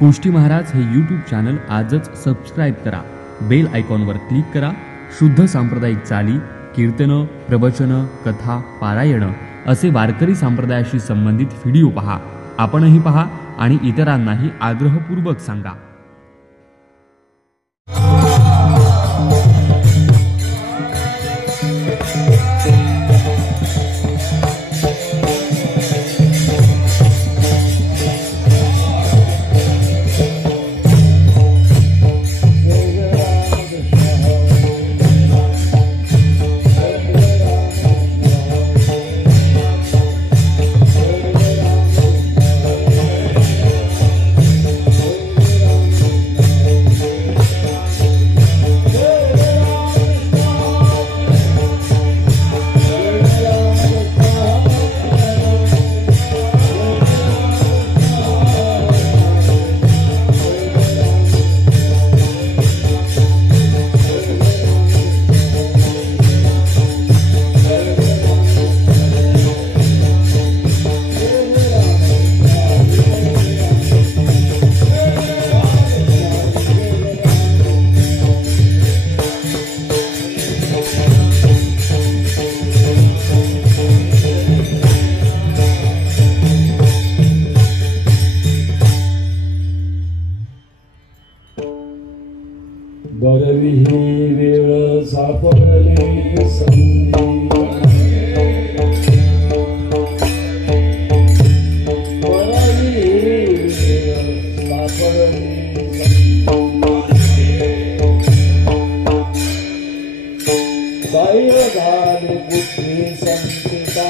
कोष्टी महाराज हे YouTube channel आजच subscribe करा, बेल आयकॉनवर क्लिक करा. शुद्ध सांप्रदायिक चाली, कीर्तनं, प्रवचनं, कथा, पारायणं असे वारकरी संप्रदायाशी संबंधित व्हिडिओ पहा. आपणही पहा आणि इतरांनाही आग्रहपूर्वक सांगा. बरवी ही वेळ सापडली संधी, बरवी वेळ सापडली काय झाले बुद्धी संचिता,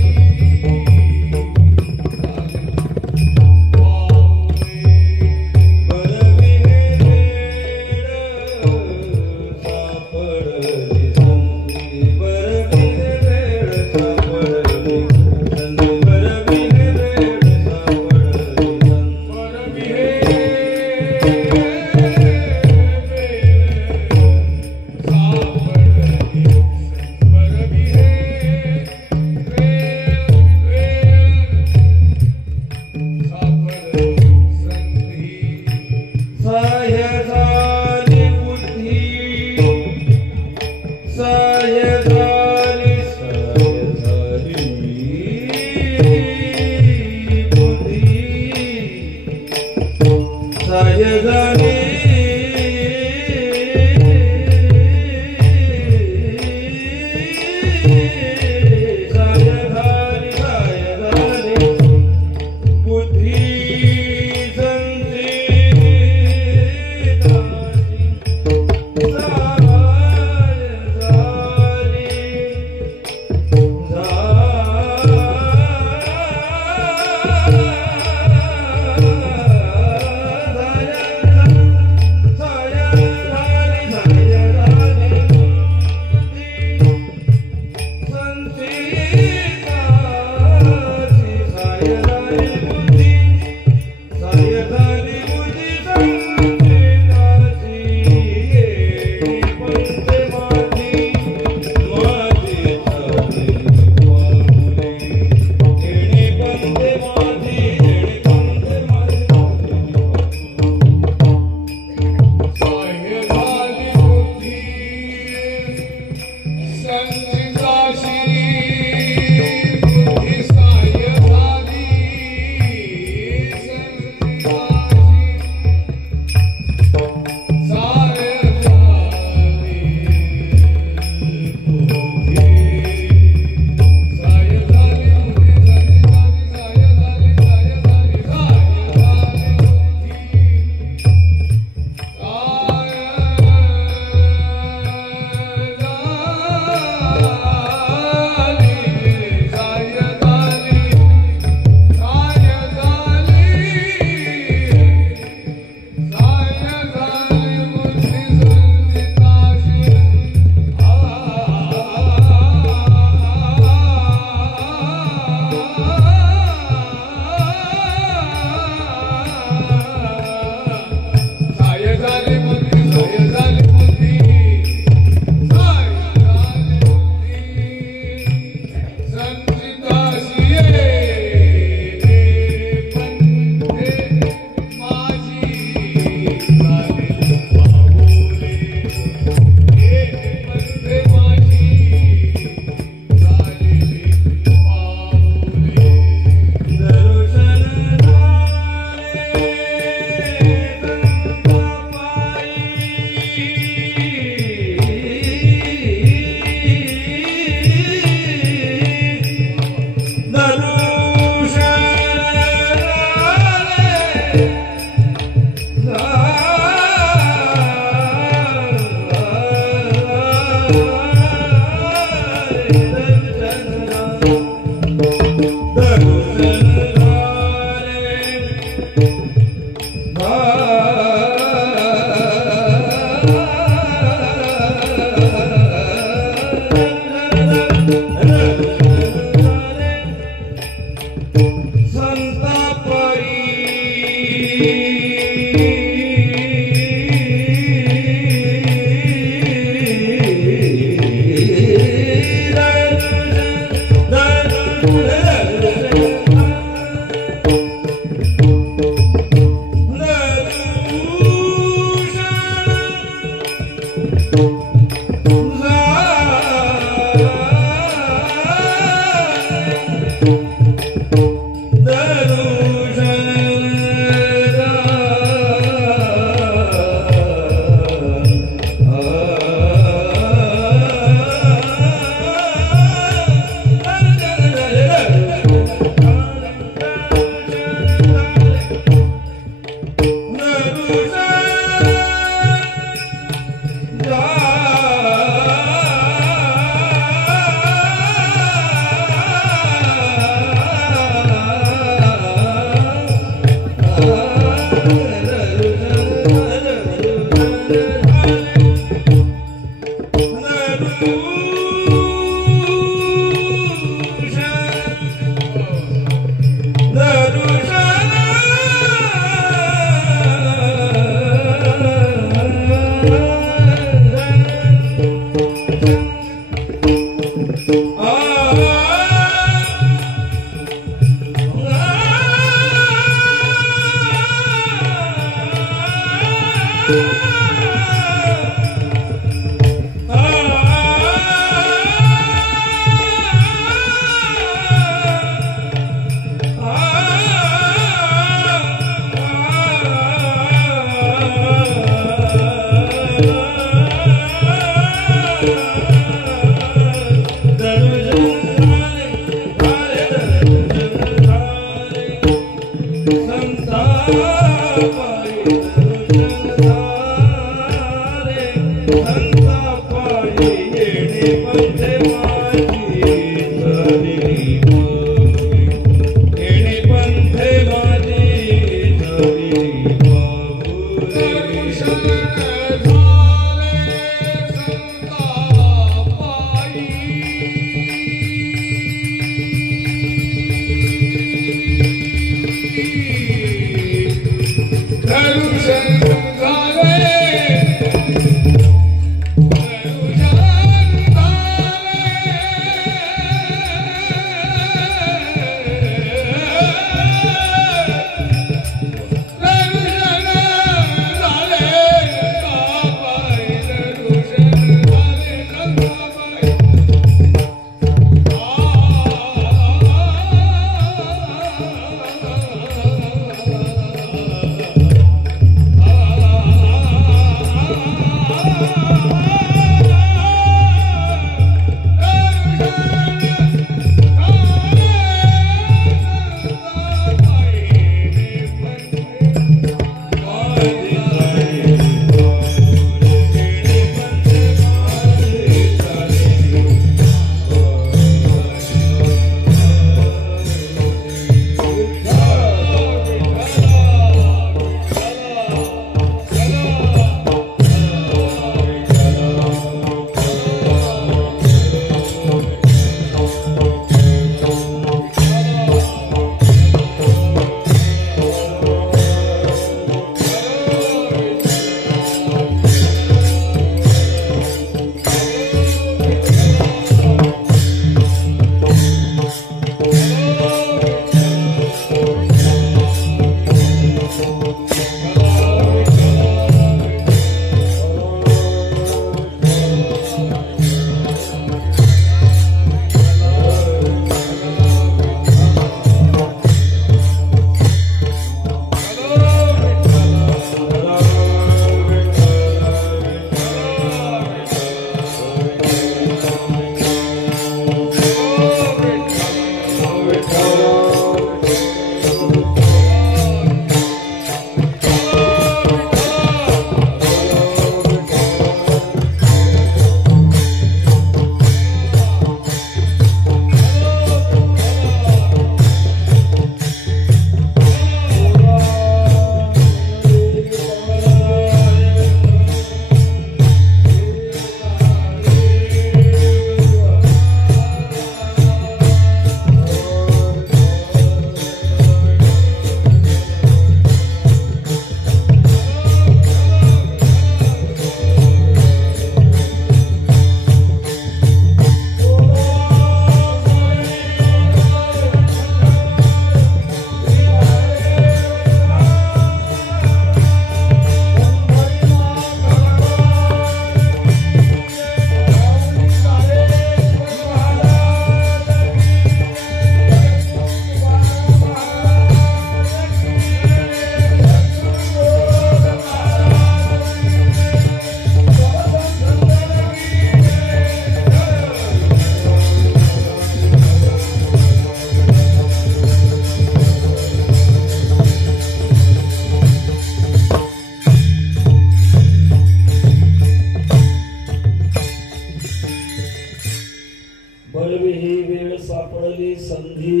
संधी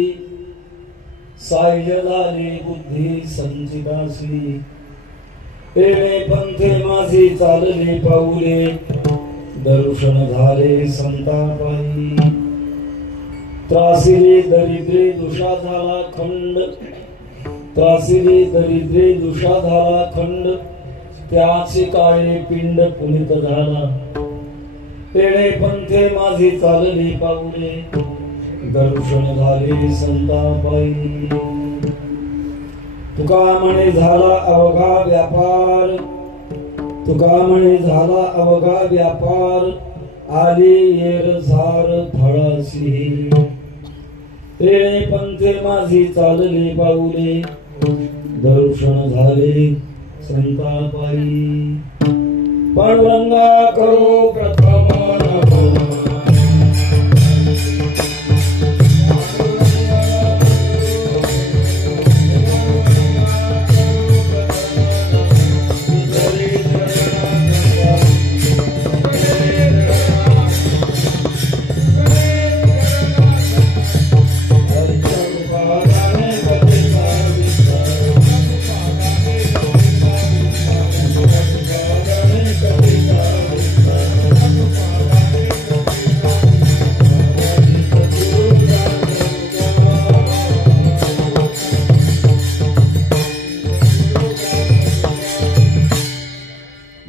साह्य झाली बुद्धी संचितासी येणे पंथे माझी चालली पाऊले दर्शन झाले संतापाई त्रासिले दरिद्रे दुषा झाला खंड त्रासिले दरिद्रे दुषा झाला खंड त्याचे काळे पिंड पुनित झाला येणे पंथे माझी चालली पाऊले दर्शन झाले संतापाई तुका म्हणे झाला अवघा व्यापार तुका म्हणे झाला अवघा व्यापार आली येर झार फळासी येणे पंथे माझी चालली पाऊले दर्शन झाले संतापाई पांडुरंगा करो प्रथम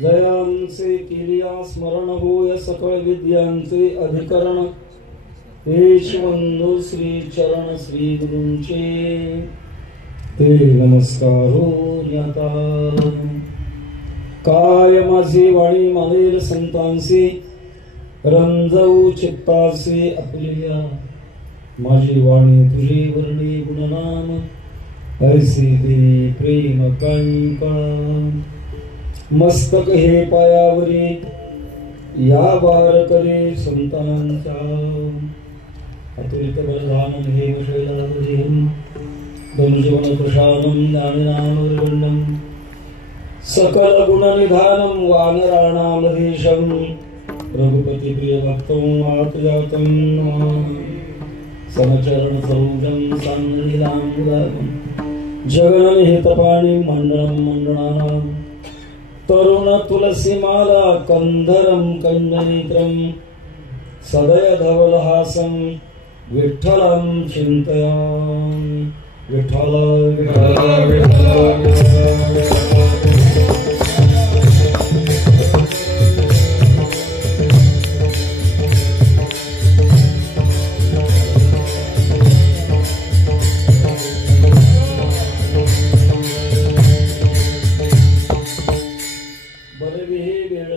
जयांचे किलिया स्मरण होय सकळ विद्यांचे अधिकरण देशबंधू श्री चरण श्री गुरूंचे ते नमस्कारो ज्ञाता काय माझी वाणी मानेल संतांसी रंजवू चित्तासी आपलिया माझी वाणी तुझी वर्णी गुणनाम ऐसी दे प्रेम कंका मस्तक हे पायावरी या वारकरी संतांचा अतुलित बलधानम हे शैलावरीम धनुजीवन कृशानम ज्ञानिनामवरवंडम सकल गुणनिधानम वानराणामधीशम रघुपति प्रिय भक्तं आत्मजातं समचरण सरोजं सान्निधानमुदारं जगन हितपाणि मंडलं मंडनानां तरुण तुलसी माला कंधरम कंजनेत्रम सदय धवलहासम विठ्ठलं चिंतयामि विठ्ठल विठ्ठल विठ्ठल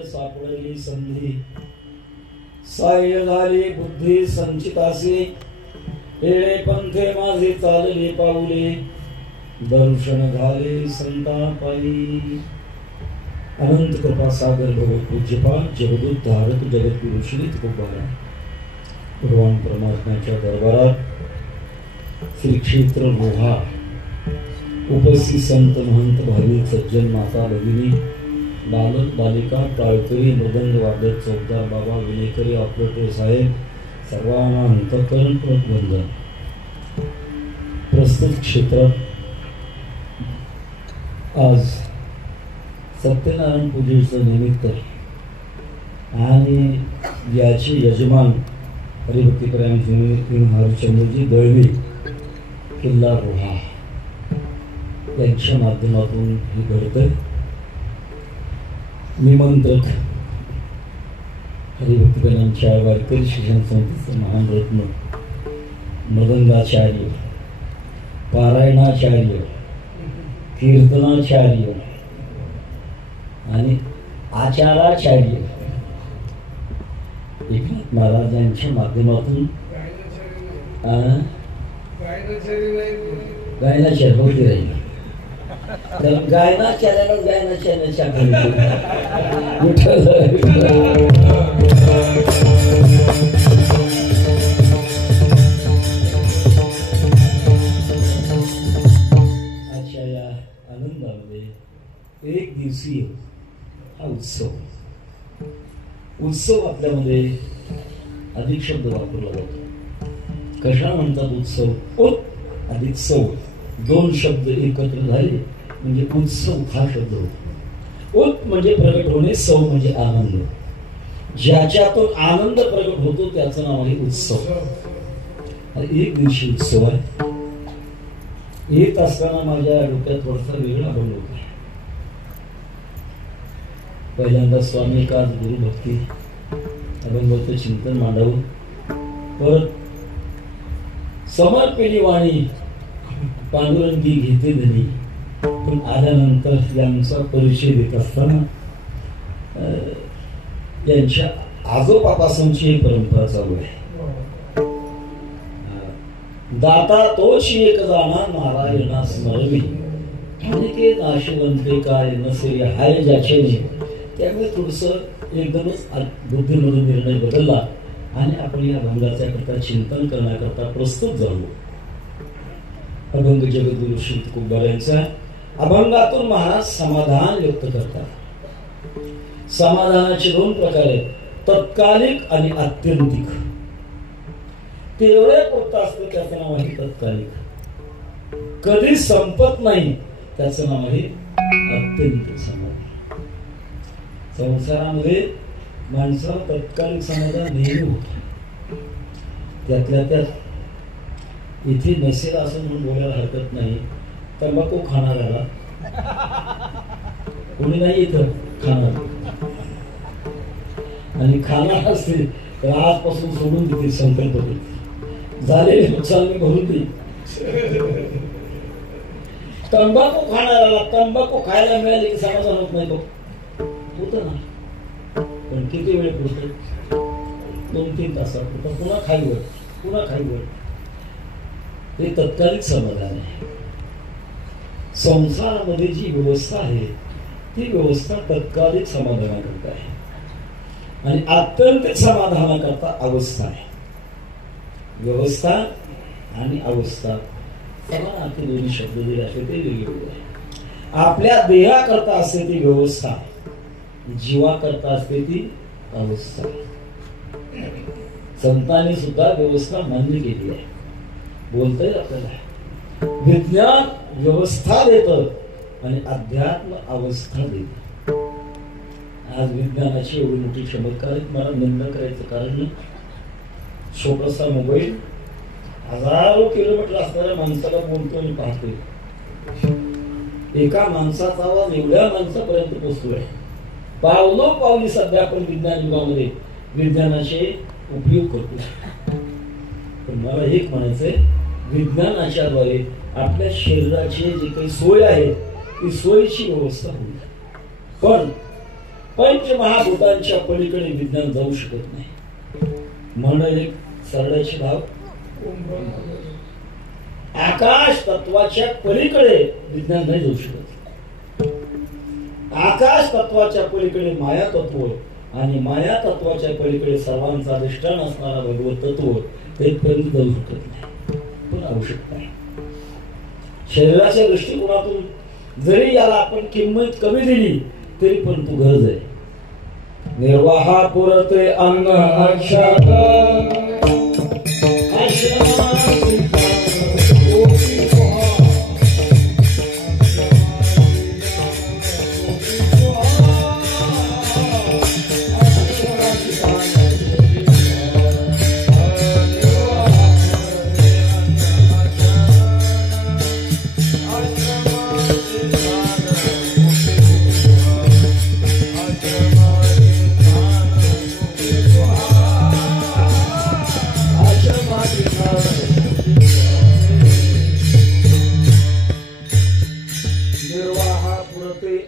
सापडली संधी साह्य झाली बुद्धी संचितासी येणे पंथे माझे चालले पाऊले दर्शन झाले संतापाई अनंत कृपा सागर भगवत पूज्यपाल जगदूत धारक जगद्गुरु श्री तुकोबारा भगवान परमात्म्याच्या दरबारात श्री क्षेत्र रोहा उपस्थित संत महंत भाविक सज्जन माता भगिनी बालक बालिका टाळकरी मृदंग वादक चौकदार बाबा विलेकरी ऑपरेटर साहेब सर्वांना अंतःकरणपूर्वक वंदन. प्रस्तुत क्षेत्रात आज सत्यनारायण पूजेचं निमित्त आणि याचे यजमान हरिभक्तीपरायण हरिचंद्रजी दळवी किल्ला रोहा यांच्या माध्यमातून हे घडतंय. निमंत्रक हरिभक्तीपरायणांच्या वारकरी शिक्षण संस्थेचे महान रत्न मृदंगाचार्य, पारायणाचार्य, कीर्तनाचार्य आणि आचाराचार्य एकनाथ महाराज यांच्या माध्यमातून गायनाचार्य होती राहील. तर गायनाचार्याला गायनाचार्याच्या आजच्या या आनंदामध्ये एक दिवसीय हा उत्सव आपल्यामध्ये अधिक शब्द वापरला जातो. कशा म्हणतात उत्सव? उत अधिक सव, दोन शब्द एकत्र झाले म्हणजे उत्सव हा शब्द होतो. उत म्हणजे प्रगट होणे, सव म्हणजे आनंद. ज्याच्यातून आनंद प्रगट होतो त्याचं नाव आहे उत्सव. एक दिवशी उत्सव आहे. येत असताना माझ्या डोक्यात थोडासा वेगळा अनुभव होता. पहिल्यांदा स्वामी काज गुरु भक्ती अभंगाचं चिंतन मांडावं, परत समर्पिणी वाणी पांडुरंगी घेते धनी. पण आल्यानंतर यांचा परिचय देत असताना यांच्या आजोबापासूनची परंपरा चालू आहे. दाता तोच एक जाणा नारायणा स्मरवी, अनेके नाशवंते काय नसे हाय ज्याचे. त्यामुळे थोडस एकदमच बुद्धीमधून निर्णय बदलला आणि आपण या अभंगाच्या करता चिंतन करण्याकरता प्रस्तुत झालो. अभंग जगद्गुरु श्री तुकोबा यांचा अभंगातून महाराज समाधान व्यक्त करतात. समाधानाचे दोन प्रकार आहेत, तत्कालिक आणि आत्यंतिक. तेवढे पुरतं असतं त्याचं नाव आहे तत्कालिक, कधी संपत नाही त्याचं नाव आहे आत्यंतिक समाधान. संसारामध्ये माणसाला तत्कालिक समाधान नेहमी होत, त्यातल्या त्यात इथे नसेल असं म्हणून बोलायला हरकत नाही. तंबाखू खाणाऱ्याला कोणी नाही इथं खाणार, आणि खाणार असते तर आजपासून सोडून देतील संकल्प देतील, झालेले नुकसान मी भरून देईल. तंबाखू खाणाऱ्याला तंबाखू खायला मिळाले की समाधान होत नाही, होत ना. पण किती वेळ पुरतो? 2-3 तासात पुरतो, पुन्हा खाईवर पुन्हा खाईवर. हे तत्कालिक समाधान आहे. संसारामध्ये जी व्यवस्था आहे ती व्यवस्था तत्कालिक समाधानाकरता आहे आणि आत्यंतिक समाधानाकरता अवस्था आहे. व्यवस्था आणि अवस्था समानार्थी दोन्ही शब्द दिले असते ते वेगवेगळे आहे. आपल्या देहाकरता असते ती व्यवस्था, जीवाकरता असते ती अवस्था. संतांनी सुद्धा व्यवस्था मान्य केली आहे. बोलता येईल आपल्याला. विज्ञान व्यवस्था देत आणि अध्यात्म अवस्था देत. आज विज्ञानाची एवढी मोठी चमत्कारिक मला निंदा करायचं कारण नाही. छोटासा मोबाईल हजारो किलोमीटर असणाऱ्या माणसाला बोलतो आणि पाहतोय. एका माणसाचा आवाज एवढ्या माणसापर्यंत पोहोचतोय. पावली सध्या आपण विज्ञान युगामध्ये विज्ञानाचे उपयोग करतो. पण मला एक म्हणायचंय, विज्ञानाच्या द्वारे आपल्या शरीराची जी काही सोय आहे ती सोयीची व्यवस्था होईल. पण पंचमहाभूतांच्या पलीकडे विज्ञान जाऊ शकत नाही. म्हणून एक सरळाची भाव, आकाश तत्वाच्या पलीकडे विज्ञान नाही जाऊ शकत. आकाश तत्वाच्या पलीकडे माया तत्व आणि माया तत्वाच्या पलीकडे सर्वांचा अधिष्ठान असणारा भगवत तत्व तेपर्यंत जाऊ शकत नाही. पण आवश्यकता आहे. शरीराच्या दृष्टिकोनातून जरी याला आपण किंमत कमी दिली तरी पण तू गरज आहे. निर्वाहा पुरते अन्न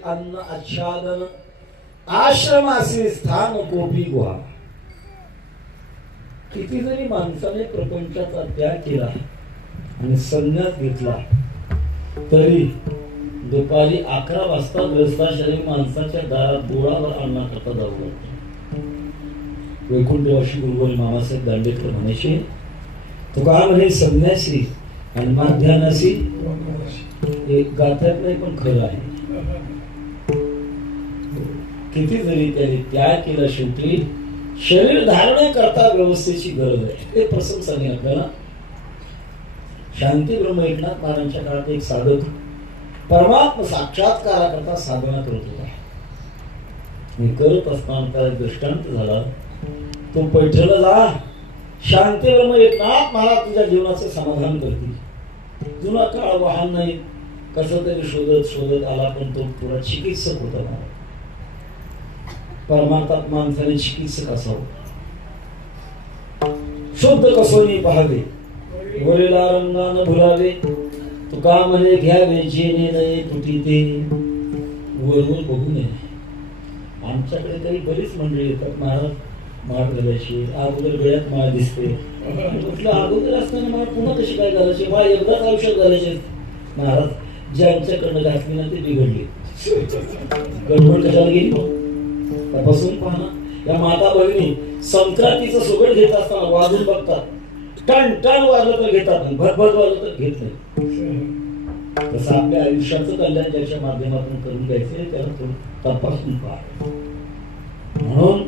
अन्न आच्छादन आश्रमासी स्थान कोपी गुहा. किती जरी माणसाने प्रपंचाचा त्याग केला आणि संन्यास घेतला तरी दुपारी 11 वाजता ग्रस्ताशाही माणसाच्या दारात बोळावर आणण्याकरता जाऊ लागतो. वैकुंठवासी गुरुवर्य मामासाहेब दांडेकर म्हणायचे, तुका म्हणे संन्यासी आणि माध्यानासी एक गाथ्यात नाही पण खरं आहे. किती जरी त्याने त्याग केला शेवटी शरीर धारणे करता व्यवस्थेची गरज आहे. ते प्रसंग सांगेल आपल्याला. शांती ब्रह्म एकनाथ महाराजांच्या काळात एक साधक परमात्मा साक्षात्काराकरता साधना करत होता. मी करत असताना त्याला दृष्टांत झाला, तू पैठणला जा, शांती ब्रह्म एकनाथ महाराज तुझ्या जीवनाचे समाधान करतील. जुना काळ वाहन नाही, कसं तरी शोधत शोधत आला, पण तो थोडा चिकित्सक होता. परमात्मात माणसाने चिकित्सक असावं, शुद्ध कसोनी पाहावे, वरेला रंगान भुलावे, तुका म्हणे घ्यावे जेणे नये तुटी ते, वरवर बघू नये. आमच्याकडे काही बरीच मंडळी येतात, महाराज माळ घालायची, अगोदर गळ्यात माळ दिसते, म्हटलं अगोदर असताना माळ पुन्हा कशी काय घालायची, माळ एकदाच औषध घालायचे. महाराज ज्यांच्याकडनं घातली ना ते बिघडली, गडबड कशाला गेली. तपासून पाहना, या माता भगिनी संक्रांतीचं सुगड घेत असताना वाजून बघतात, टन टन वाजलं तर घेतात, भरभर वाजलं तर घेत नाही. तसं आपल्या आयुष्याचं कल्याण ज्याच्या माध्यमातून करून घ्यायचं त्याला थोडं तपासून पाहा. म्हणून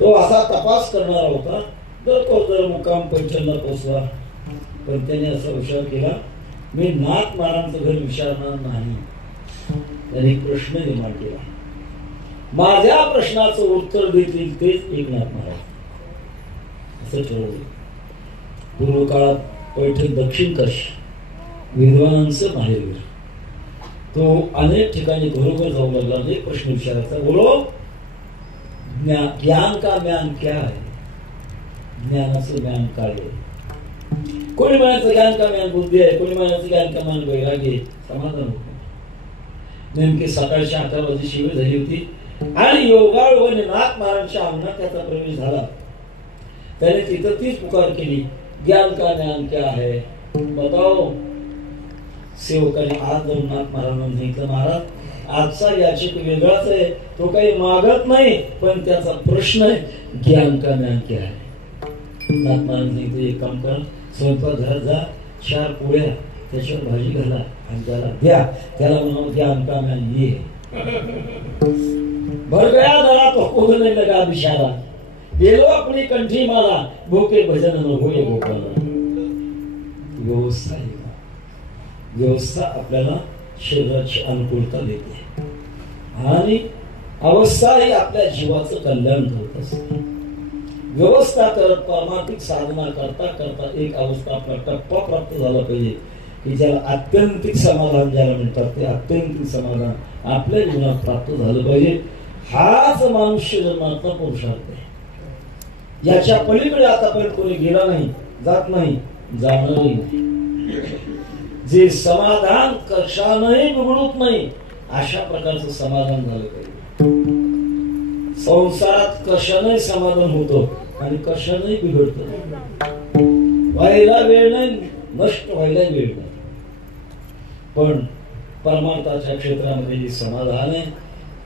तो असा तपास करणारा होता. जर मुक्काम पैठणला पोचला, पण त्याने असा विचार केला, मी नाथ महाराजांचं घर विचारणार नाही. त्याने प्रश्न निर्माण केला, माझ्या प्रश्नाचं उत्तर देतील तेच एकनाथ महाराज, असं ठरवलं. पूर्व काळात पैठण दक्षिण काशी विद्वानांचं माहेरघर. तो अनेक ठिकाणी घरोघर जाऊ लागला, अनेक प्रश्न विचारायचा. बोलो, ज्ञान का ज्ञान क्या है, ज्ञानाचं ज्ञान काय आहे. कोणी म्हणायचं ज्ञान का ज्ञान बुद्धी आहे, कोणी म्हणायचं ज्ञान का ज्ञान वैराग्य. समाधान होत. नेमकी सकाळच्या 11 वाजता शिबिर झाली होती आणि योगायोगाने नाथ महाराजांच्या अंगणात त्याचा प्रवेश झाला. त्याने तिथं तीच पुकार केली, ज्ञान का ज्ञान क्या है बताओ. सेवकाने आज जाऊन नाथ महाराजांना सांगितलं, महाराज आजचा याचक वेगळाच आहे, तो काही मागत नाही, पण त्याचा प्रश्न आहे ज्ञान का ज्ञान क्या है. नाथ महाराजांनी एक काम करा, स्वयंपाक घरात जा, 4 पोळ्या त्याच्यावर भाजी घाला आणि त्याला द्या, त्याला म्हणून ज्ञान का ज्ञान ये. भर गया दरा तो खोदने लगा बिचारा, गेलो अपनी कंठी माला, भूखे भजन न होय गोपाला. व्यवस्था आहे, व्यवस्था आपल्याला शरीराची अनुकूलता देते आणि अवस्था ही आपल्या जीवाचं कल्याण करत असते. व्यवस्था करत परमार्थिक साधना करता करता एक अवस्था आपला टप्पा प्राप्त झाला पाहिजे की ज्याला आत्यंतिक समाधान ज्याला म्हणतात, ते आत्यंतिक समाधान आपल्या जीवनात प्राप्त झालं पाहिजे. हाच मनुष्य जन्माचा पुरुषार्थ आहे. याच्या पलीकडे आतापर्यंत कोणी गेला नाही, जात नाही, जाणारही नाही. जे समाधान कशानंही बिघडत नाही अशा प्रकारचं समाधान झालं पाहिजे. संसारात कशानंही समाधान होतं आणि कशानंही बिघडतं. व्हायला वेळ नाही, नष्ट व्हायला वेळ नाही, पण परमार्थाच्या क्षेत्रामध्ये जे समाधान आहे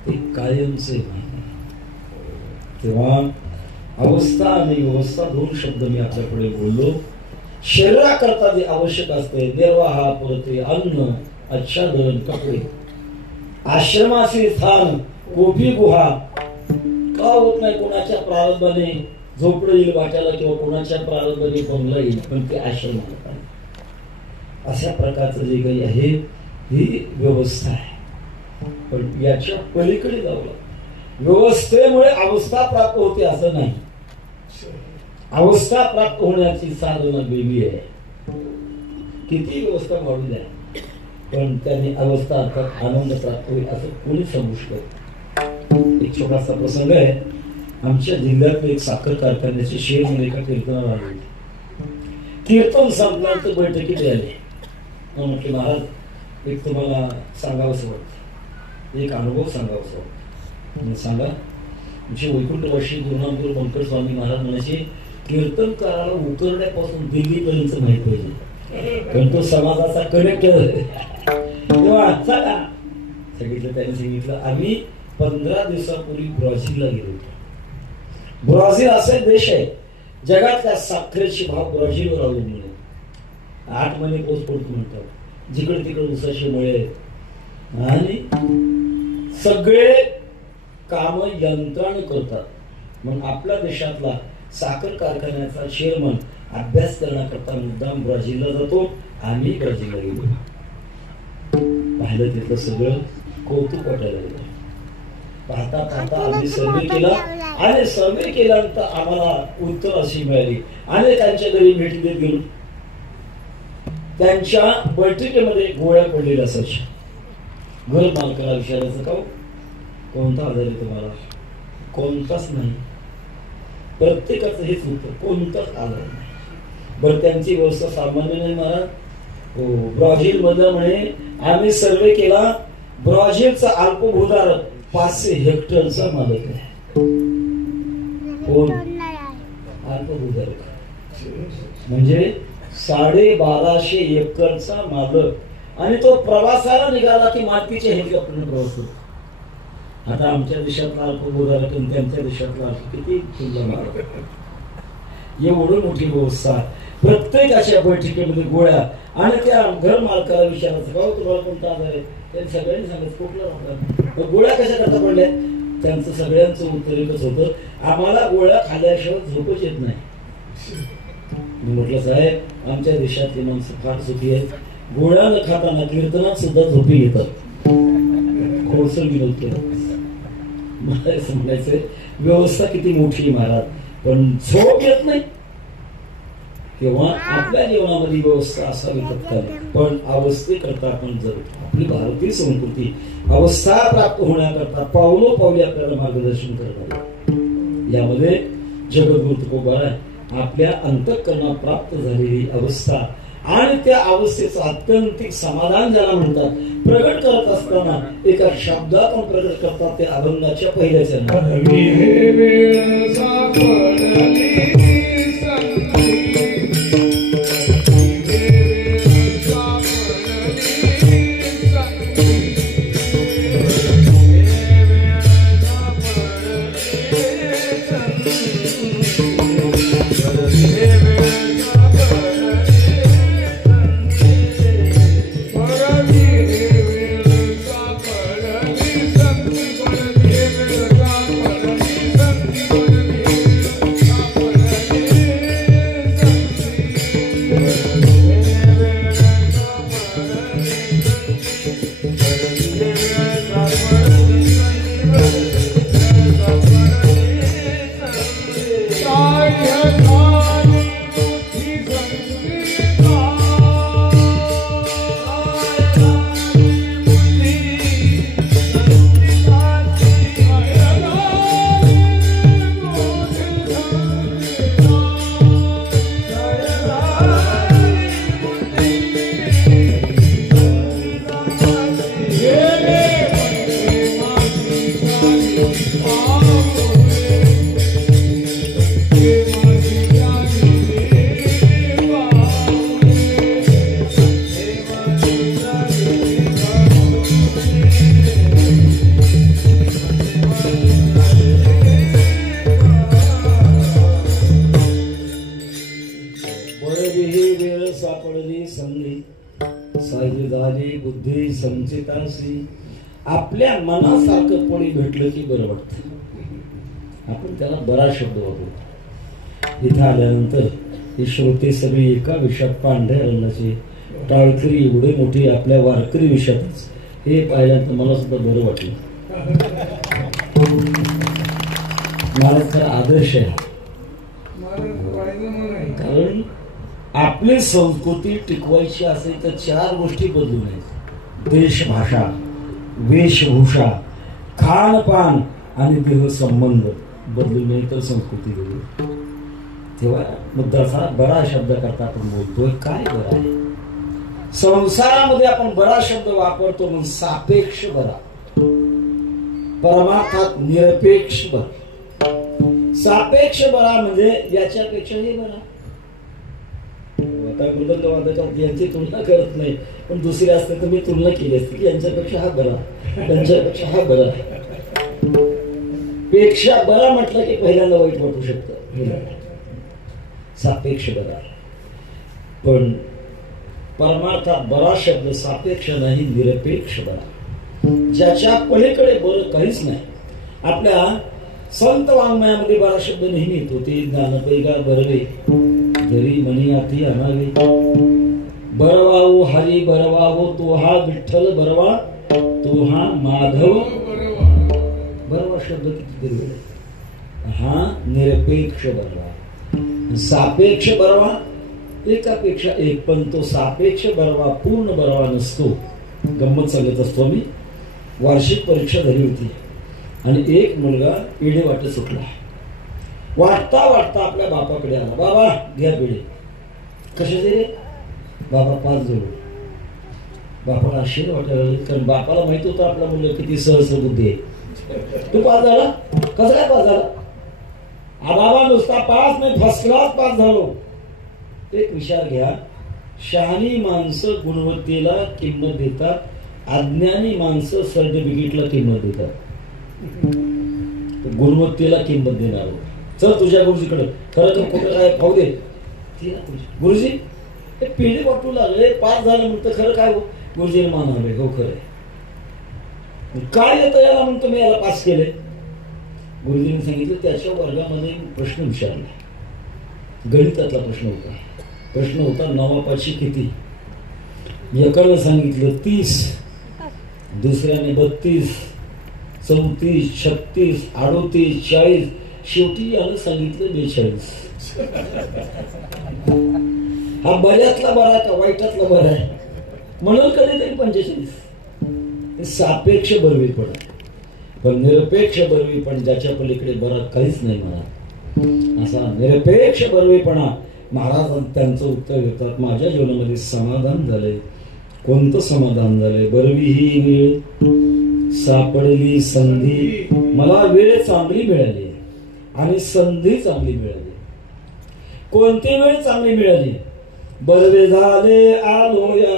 ते कायमचे नाही. तेव्हा अवस्था आणि व्यवस्था 2 शब्द मी आपल्याकडे बोललो. शरीराकरता जे आवश्यक असते, निर्वाह पुरते अन्न, आच्छादन, कपडे, आश्रमाचे स्थान, कोपी गुहा, का होत नाही कोणाच्या प्रारंभाने झोपडं येईल वाट्याला किंवा कोणाच्या प्रारंभाने बंगला येईल, पण ते आश्रम अशा प्रकारचं जे काही आहे ही व्यवस्था आहे. पण याच्या पलीकडे जाऊ लागतं. व्यवस्थेमुळे अवस्था प्राप्त होते असं नाही. अवस्था प्राप्त होण्याची साधना वेगळी आहे. किती व्यवस्था वाढू द्या, पण त्यांनी अवस्था अर्थात आनंद प्राप्त होईल असं कोणी समजू शकत. एक छोटासा प्रसंग आहे. आमच्या जिल्ह्यात एक साखर कारखान्याचे शेअरमध्ये एका कीर्तनाला आले. कीर्तन संपल्यानंतर बैठकीत आले. म्हटलं, महाराज एक तुम्हाला सांगावंसं वाटतं, एक अनुभव सांगावंसं वाटतं. सांगा. आमचे वैकुंठवासी गुरुनामदेव बनकर स्वामी महाराज म्हणायचे, कीर्तनकाराला उकरण्यापासून दिल्लीपर्यंत माहित पाहिजे, कारण तो समाजाचा कनेक्टर. तेव्हा सांगा सांगितलं. त्यांनी सांगितलं, आम्ही 15 दिवसापूर्वी ब्राझीलला गेलो होतो. ब्राझील असे देश आहे जगातल्या साखरेची भाव ब्राझीलवर अवलंबून आहे. 8 महिने पाऊस पडतो म्हणतात, जिकडे तिकडे उसाचे मळे आणि सगळे काम यंत्राने करतात. मग आपल्या देशातला साखर कारखान्याचा चेअरमन अभ्यास करण्याकरता मुद्दाम ब्राझीलला जातो. आम्ही ब्राझीलला गेलो, पाहिलं तिथलं सगळं कौतुक वाटायला लागलं. पाहता पाहता आम्ही सर्वे केला आणि सर्वे केल्यानंतर आम्हाला उत्तर अशी मिळाली. अनेकांच्या घरी भेटी देत गेलो. त्यांच्या बैठकीमध्ये गोळ्या पडलेल्या असायच्या. घर मालकाला विचारायचं का कोणता आजार आहे तुम्हाला? कोणताच नाही. प्रत्येकाचं हेच उत्तर, कोणताच आजार नाही. बरं त्यांची व्यवस्था सामान्य नाही महाराज. हो, ब्राझील मध्ये म्हणे आम्ही सर्वे केला. ब्राझीलचा अल्पभूधारक 500 हेक्टरचा मालक आहे. कोण? अल्पभूधारक म्हणजे 1250 एकरचा मालक. आणि तो प्रवासाला निघाला की मातीच्या हेलिकॉप्टरने प्रवास करतो. आता आमच्या देशातला अल्पभूधारक आणि त्यांच्या देशातला किती तुलना मारत. एवढी मोठी व्यवस्था. प्रत्येकाच्या बैठकीमध्ये गोळ्या. आणि त्या घर मालकाला विचारायचं का तुम्हाला कोणता आजार आहे? त्यांनी सगळ्यांनी सांगायचं कुठला गोळ्या कशा करता पडल्या? त्यांचं सगळ्यांचं उत्तर एकच होतं, आम्हाला गोळ्या खाल्ल्याशिवाय झोपच येत नाही. मी म्हटलं साहेब आमच्या देशातली माणसं फार सुखी आहेत. गोळ्या न खाताना कीर्तनात सुद्धा झोपी घेतात. खोडसर विनोद केला. मला असं म्हणायचंय व्यवस्था किती मोठी महाराज, पण झोप येत नाही. तेव्हा आपल्या जीवनामध्ये व्यवस्था असावी तत्काळ, पण अवस्थेकरता आपण जर आपली भारतीय संस्कृती अवस्था प्राप्त होण्याकरता पावलोपावली आपल्याला मार्गदर्शन करत आहे. यामध्ये जगद्गुरु तुकोबा आपल्या अंतःकरणात प्राप्त झालेली अवस्था आणि त्या अवस्थेचं आत्यंतिक समाधान ज्याला म्हणतात प्रगट करत असताना एका शब्दातून प्रगट करतात. ते अभंगाच्या पहिल्या चरणात बुद्धी संचितासी. आपल्या मनासारखं कोणी भेटलं की बरं वाटतं. आपण त्याला बरा शब्द वापरतो. इथं आल्यानंतर हे श्रोते सगळे एका विषयात पांढऱ्या रंगाचे टाळकरी एवढे मोठे आपल्या वारकरी विषयातच हे पाहिल्यानंतर मला सुद्धा बरं वाटलं. मला खरा आदर्श आहे. कारण आपली संस्कृती टिकवायची असेल तर 4 गोष्टी बदलू नयेत. देश, भाषा, वेशभूषा, खानपान आणि देह संबंध बदलू नये तर संस्कृती बदलू. तेव्हा मुद्दाचा बरा शब्द करता आपण बोलतोय. काय बरा आहे? संसारामध्ये आपण बरा शब्द वापरतो म्हणून सापेक्ष बरा, परमार्थात निरपेक्ष बरा. सापेक्ष बरा म्हणजे याच्यापेक्षाही बरा. आता मृदंगवादकात यांची तुलना करत नाही, पण दुसरे असते तर मी तुलना केली असते की यांच्यापेक्षा हा बरा, त्यांच्यापेक्षा हा बरा. पेक्षा बरा म्हटलं की पहिल्यांदा वाईट वाटू शकतं. सापेक्ष बरा. पण परमार्थात बरा शब्द सापेक्ष नाही, निरपेक्ष बरा. ज्याच्या पलीकडे बरं काहीच नाही. आपल्या संत वाङ्मयामध्ये बरा शब्द नेहमी येतो. ते ज्ञानपैगा बरवे जरी मनी आती अनावे बरवाओ हरी बरवाओ तो हा विठ्ठल बरवा तो हा माधव बरवा शब्द किती वेळ हा निरपेक्ष बरवा सापेक्ष बरवा एकापेक्षा एक पण तो सापेक्ष बरवा पूर्ण बरवा नसतो. गंमत सांगत असतो मी वार्षिक परीक्षा झाली होती आणि एक मुलगा पेढे वाटत सुटला. वाटता वाटता आपल्या बापाकडे आला. बाबा घ्या पेढे. कसे रे बाबा 5 जोड. बापाला आश्चर्य वाटायला लागले कारण बापाला माहित होतं आपला मुलगा किती सहज बुद्धी आहे. तू 5 झाला कसं काय 5 झाला बाबा नुसता 5 नाही फर्स्ट क्लास 5 झालो. एक विचार घ्या शहाणी माणसं गुणवत्तेला किंमत देतात, अज्ञानी माणसं सर्टिफिकेटला किंमत देतात. गुणवत्तेला किंमत देणार चल तुझ्या गुरुजीकडे खरं तर कुठं काय खाऊ दे गुरुजी हे पेढे वाटू लागले 5 झालं म्हणतं खरं काय गुरुजीने मानावे हो खरं काय येतं याला म्हणतो मी याला पास केले. गुरुजीने सांगितलं त्याच्या वर्गामध्ये प्रश्न विचारला गणितातला प्रश्न होता. प्रश्न होता 9 किती. एकाने सांगितलं 30 दुसऱ्याने 32 34 36 38 40 शेवटी यानं सांगितलं 42. हा बऱ्यातला बरा आहे का वाईटातला बरा आहे म्हणून कधीतरी 45. सापेक्ष बरवीपण पण निरपेक्ष बरवीपण ज्याच्या पलीकडे बरा काहीच नाही म्हणा असा निरपेक्ष बरवीपणा महाराज त्यांचं उत्तर देतात. माझ्या जीवनामध्ये समाधान झालंय. कोणतं समाधान झालंय बरवी ही वेळ सापडली संधी मला वेळ चांगली मिळाली आणि संधी चांगली मिळाली. कोणती वेळ चांगली मिळाली बरवे झाले आलो या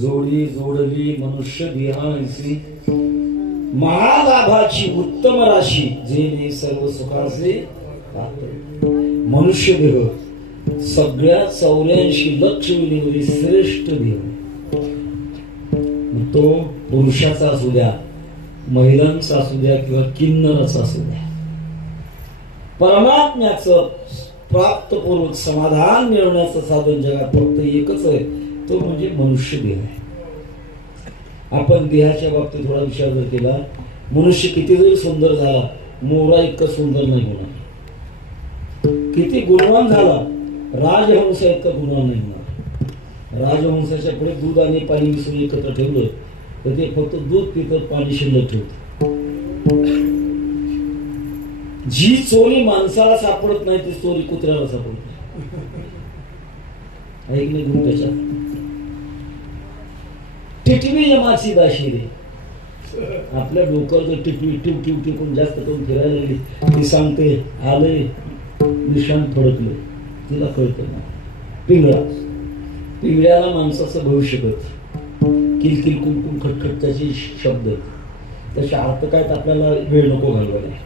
जोडी जोडली मनुष्य देहांसी महालाभाची उत्तम राशी जेणे सर्व सुखाचे मनुष्य देह सगळ्या 84 लक्ष विनिवरी श्रेष्ठ देह तो पुरुषाचा असू द्या महिलांचा असू द्या किंवा किन्नराचा असू द्या परमात्म्याचं प्राप्तपूर्वक समाधान मिळवण्याचं साधन जगात फक्त एकच आहे तो म्हणजे मनुष्य देह आहे. आपण देहाच्या बाबतीत थोडा विचार जर केला मनुष्य किती जरी सुंदर झाला मोरा इतका सुंदर नाही होणार. किती गुणवान झाला राजहंस इतका गुणवान नाही होणार. राजहंसाच्या पुढे दूध आणि पाणी मिसळून एकत्र ठेवलं तर ते फक्त दूध पितं, पाणी शिल्लक ठेवतं. जी चोरी माणसाला सापडत नाही ती चोरी कुत्र्याला सापडत नाही. ऐकले गुरु त्याच्यात टिटवी यमाची दाशी रे. आपल्या डोक्यावर जर टिटवी टिव टिव टिकून जास्त करून फिरायला लागली ती सांगते आले निशाण फडकले. तिला कळतं ना. पिंगळा, पिंगळ्याला माणसाचं भविष्य कळतं. किलकिल कुंकुम खटखट त्याचे शब्द त्याचे अर्थ काय तर आपल्याला वेळ नको घालवायला.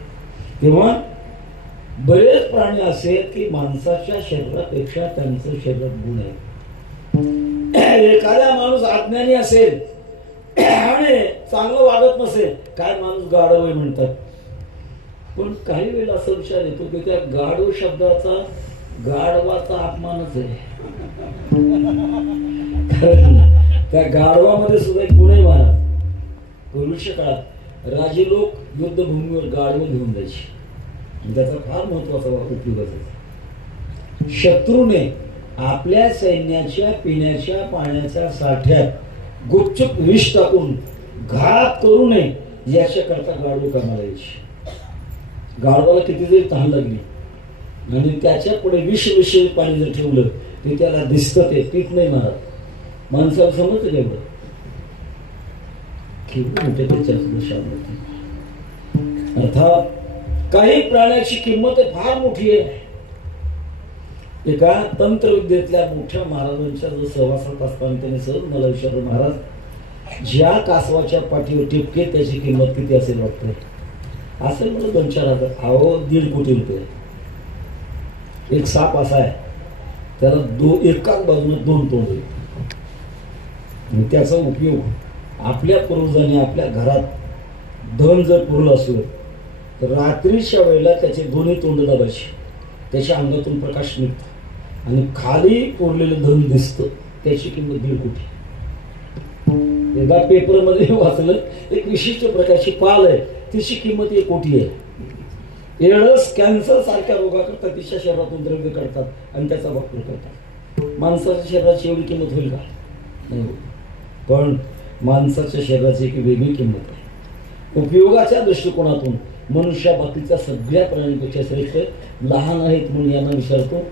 तेव्हा बरेच प्राणी असे की माणसाच्या शरीरापेक्षा त्यांचं शरीरात गुण आहे. एखादा माणूस अज्ञानी असेल आणि चांगलं वागत नसेल, काय माणूस गाढव आहे म्हणतात. पण काही वेळेला असा विचार येतो की त्या गाढव शब्दाचा गाढवाचा अपमानच आहे. त्या गाढवामध्ये सुद्धा एक गुण आहे महाराज. पूर्वीच्या काळात राजे लोक युद्धभूमीवर गाढव घेऊन जायचे. त्याचा फार महत्वाचा उपयोग असायचा. शत्रूने आपल्या सैन्याच्या पिण्याच्या पाण्याच्या साठ्यात गुपचूप विष टाकून घात करू नये याच्याकरता गाढव कामाला यायचे. गाढवाला किती जरी तहान लागली आणि त्याच्या पुढे विषविषयी पाणी जर ठेवलं ते त्याला दिसतं, ते पीत नाही महाराज. माणसाला समजतं एवढं केवढं मोठे त्याच्या अर्थात काही प्राण्याची किंमत फार मोठी आहे. एका तंत्रविद्येतल्या मोठ्या महाराजांच्या जो सहवासात असताना त्याने सहज मला विचारलं, महाराज ज्या कासवाच्या पाठीवर टिपके त्याची किंमत किती असेल वाटतं? असेल म्हणून 2-4 हजार. अहो 1.5 कोटी रुपये. एक साप असा आहे त्याला एकाच बाजूने 2 तोंड आणि त्याचा उपयोग आपल्या पूर्वजांनी आपल्या घरात धन जर पुरलं असलं तर रात्रीच्या वेळेला त्याचे दोन्ही तोंड दाबायचे, त्याच्या अंगातून प्रकाश निघतो आणि खाली पुरलेलं धन दिसतं. त्याची किंमत 1.5 कोटी. एकदा पेपरमध्ये वाचलं एक विशिष्ट प्रकारची पाल आहे, तिची किंमत 1 कोटी आहे. एडस कॅन्सर सारख्या रोगाकरता तिच्या शरीरातून द्रव्य काढतात आणि त्याचा वापर करतात. माणसाच्या शरीराची एवढी किंमत होईल का? नाही. पण माणसाच्या शरीराची एक वेगळी किंमत आहे. उपयोगाच्या दृष्टिकोनातून मनुष्या बाकीच्या सगळ्या प्राण्यांपेक्षा श्रेष्ठ. लहान आहेत म्हणून यांना विचारतो,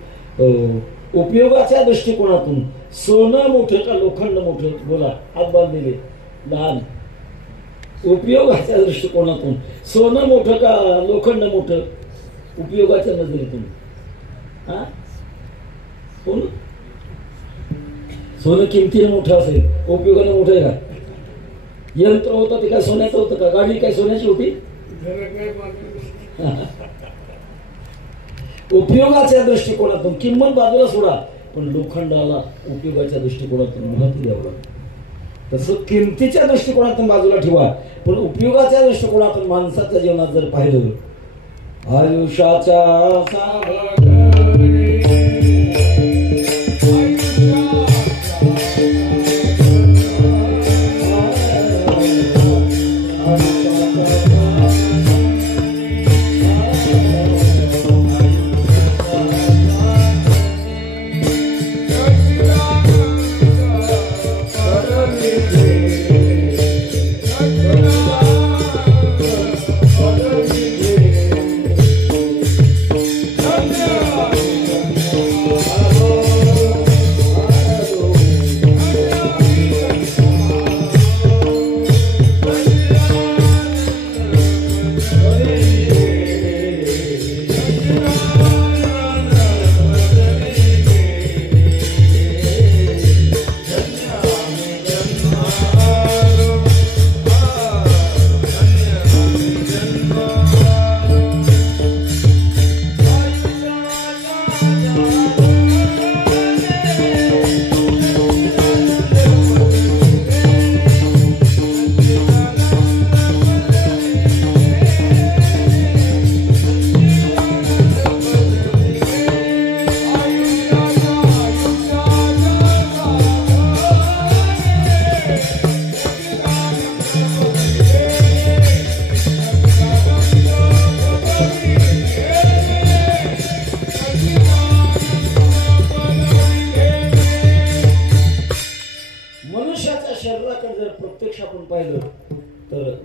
उपयोगाच्या दृष्टिकोनातून सोनं मोठं का लोखंड मोठं? बोला, हात बांधलेले लहान. उपयोगाच्या दृष्टिकोनातून सोनं मोठं का लोखंड मोठं? उपयोगाच्या नजरेतून हा कोण? सोनं किमतीने मोठं असेल, उपयोगाने मोठं आहे का? यंत्र होतं ते काय सोन्याचं होतं का? गाडी काय सोन्याची होती? उपयोगाच्या दृष्टिकोनातून किंमत बाजूला सोडा, पण लोखंडाला उपयोगाच्या दृष्टिकोनातून महत्व द्यावं लागतं. तसं किमतीच्या दृष्टिकोनातून बाजूला ठेवा, पण उपयोगाच्या दृष्टिकोनातून माणसाच्या जीवनात जर पाहिलं, आयुष्याच्या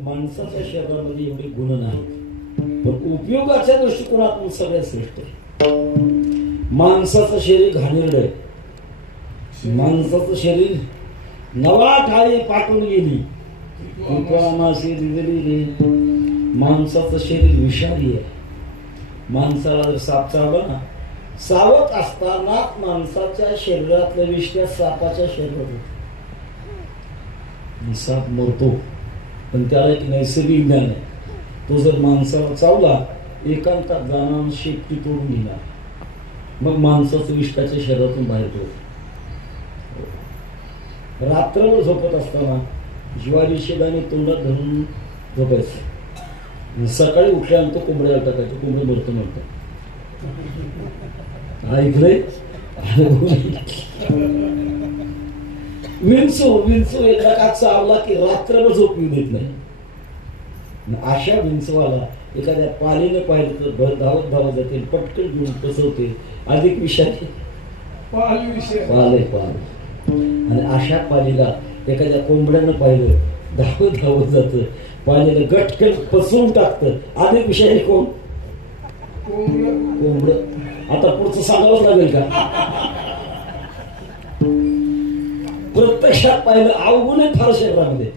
माणसाच्या शरीरामध्ये एवढे गुण नाहीत, पण उपयोगाच्या दृष्टिकोनातून सगळ्यात श्रेष्ठ आहे. माणसाचं शरीर घाणेरडं आहे. माणसाचं शरीर नवा ठाई पाठवून गेली, माणसाचं शरीर विषारी आहे. माणसाला जर साप चावला ना, सावध असताना माणसाच्या शरीरातलं विष त्या सापाच्या शरीरात होतं. साप मरतो, पण त्याला एक नैसर्गिक ज्ञान आहे. तो जर माणसाला चावला, एकांतात जाणार, शेपटी तोडून घेणार, मग माणसाचं विष त्याच्या शरीरातून बाहेर पडतो. रात्रभर झोपत असताना ज्वारी शेदाने तोंडात धरून झोपायचं. सकाळी उठल्यानंतर कोंबड्याला टाकायचं, कोंबडे मरतो म्हणतो. ऐकलंय? विंचू एकदा का चावला की रात्रभर झोप येऊ देत नाही. अशा विंचवाला एखाद्या पालीने पाहिलं तर धावत धावत जाते, पटकन घेऊन फसवते. अधिक विषारी पाल. आणि अशा पालीला एखाद्या कोंबड्यानं पाहिलं, धावत धावत जात, पालीला गटकन फसवून टाकतं. अधिक विषारी कोण? कोंबड. आता पुढचं सांगावंच लागेल का? प्रत्यक्षात पाहिलं अवगुण आहे फार शरीरामध्ये,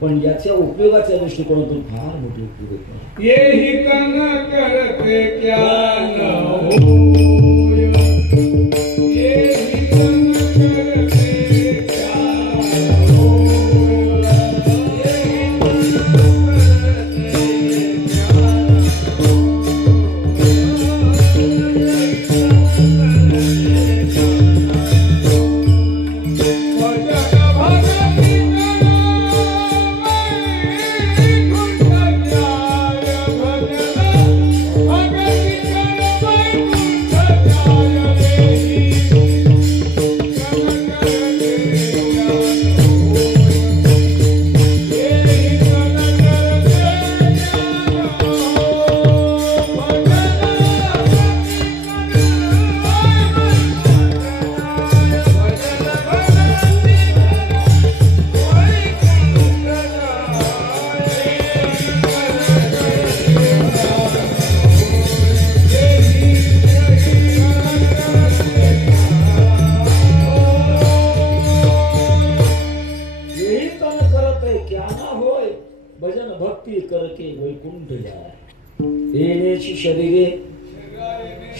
पण याच्या उपयोगाच्या दृष्टिकोनातून फार मोठे उपयोग होतो. येही कन करते क्या न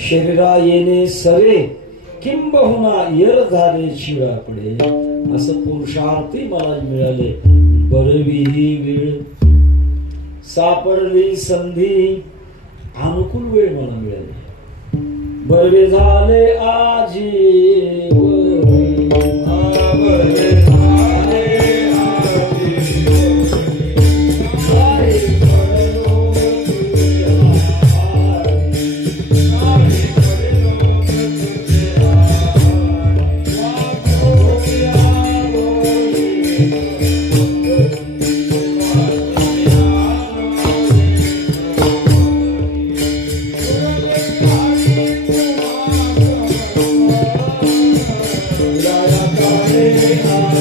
शरीरा येणे सरे किंबहुना यर झाले शिवापडे. असं पुरुषार्थी मला मिळाले, बरवी ही वेळ सापडली संधी, अनुकूल वेळ मला मिळाली. बरवे झाले आजी Yeah.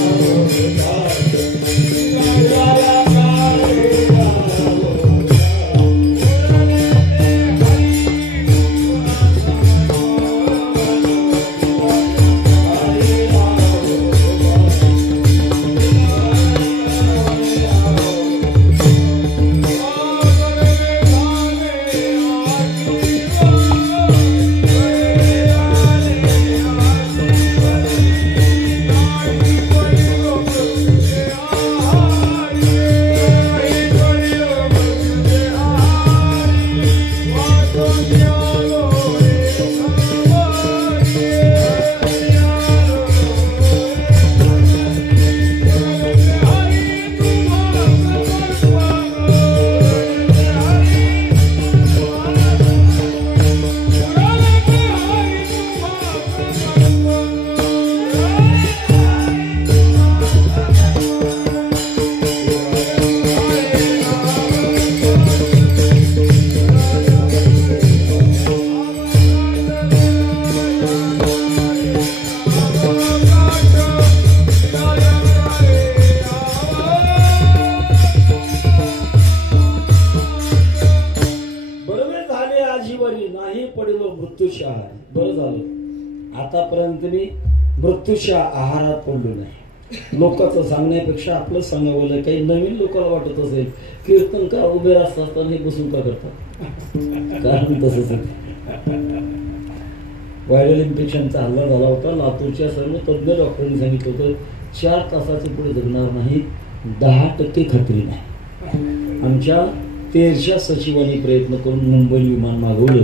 मृत्यूच्या आहार. बरं झालं आतापर्यंत मी मृत्यूच्या आहारात पडलो नाही. लोकांचं सांगण्यापेक्षा आपलं सांगावं. काही नवीन लोकांना वाटत असेल कीर्तनकार उभे असतात हे बसून का करतात, कारण तसंच व्हायरल इन्फेक्शनचा हल्ला झाला होता. लातूरच्या सर्व तज्ञ डॉक्टरांनी सांगितलं होतं 4 तासाच्या पुढे जगणार नाही, 10% खात्री नाही. आमच्या 13 सचिवांनी प्रयत्न करून मुंबई विमान मागवलं.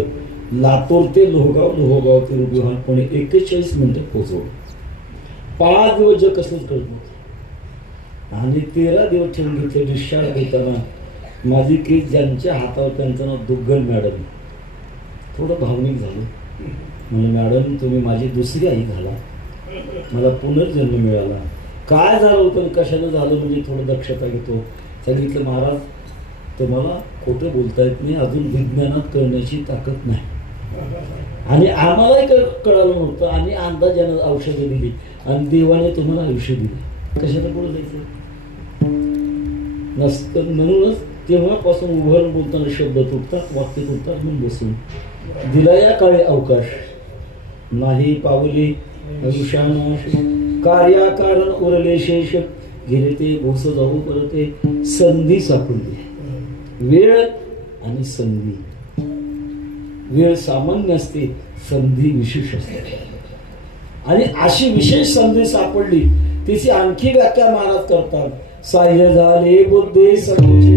लातूर ते लोहगाव ते विमान कोणी 41 मिनिटात पोहोचवलं. 5 दिवस जग कसंच कळत नव्हतं आणि 13 दिवस ठेवून घेतले. डिस्चार्ज देताना माझी केस ज्यांच्या हातावर त्यांचं नाव दुग्गल मॅडम. थोडं भावनिक झालं. म्हणजे मॅडम तुम्ही माझी दुसरी आई झाला, मला पुनर्जन्म मिळाला. काय झालं होतं कशानं झालं म्हणजे थोडं दक्षता घेतो. सांगितलं महाराज तुम्हाला खोटं बोलता येत नाही, अजून विज्ञानात कळण्याची ताकद नाही. आणि आम्हालाही कळालं नव्हतं. आणि अंदाजानं औषधं दिली आणि देवाने तुम्हाला आयुष्य दिले. कशाला पुढे जायचं नसतं. म्हणूनच तेव्हापासून उभारून बोलताना शब्द तुटतात, वाक्य तुटतात. म्हणून बसून दिला या काळी अवकाश नाही पावली आयुष्यानाश. कार्याकारण उरले शेष गेले ते भोस जाऊ परते. संधी सापडली. वेळ आणि संधी. वेळ सामान्य असते, संधी विशेष असते. आणि अशी विशेष संधी सापडली तिची आणखी व्याख्या महाराज करतात. साह्य झाले बुद्धे संधी.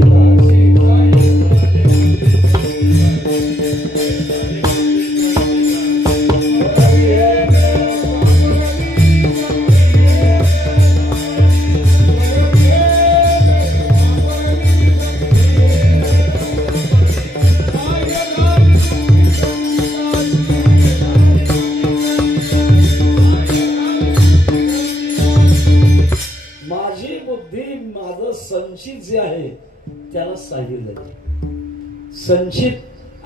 संचित जे आहे त्याला साह्य झाले. संचित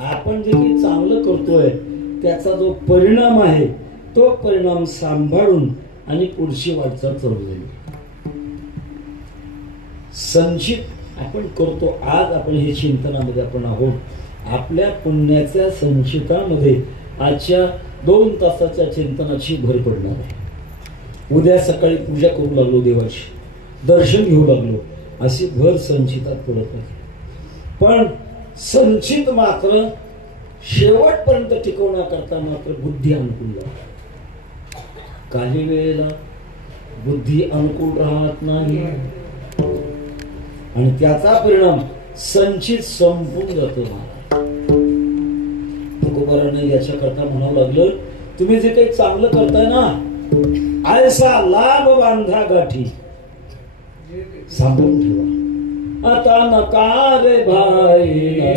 आपण जे काही चांगलं करतोय त्याचा जो परिणाम आहे तो परिणाम सांभाळून आणि पुढची वाटचाल चालवली. संचित आपण करतो. आज आपण हे चिंतनामध्ये आपण आहोत. आपल्या पुण्याच्या संचितामध्ये आजच्या 2 तासाच्या चिंतनाची भर पडणार आहे. उद्या सकाळी पूजा करू लागलो, देवाची दर्शन घेऊ लागलो, अशी भर संचितात पडत आहे. पण संचित मात्र शेवटपर्यंत टिकवण्याकरता मात्र बुद्धी अनुकूल लागते. काही वेळेला बुद्धी अनुकूल राहत नाही आणि त्याचा परिणाम संचित संपून जातो. तुकोबाराने याच्याकरता म्हणावं लागलं तुम्ही जे काही चांगलं करताय ना, ऐसा लाभ बांधा गाठी सांभाळून ठेवा. आता नका रे भाई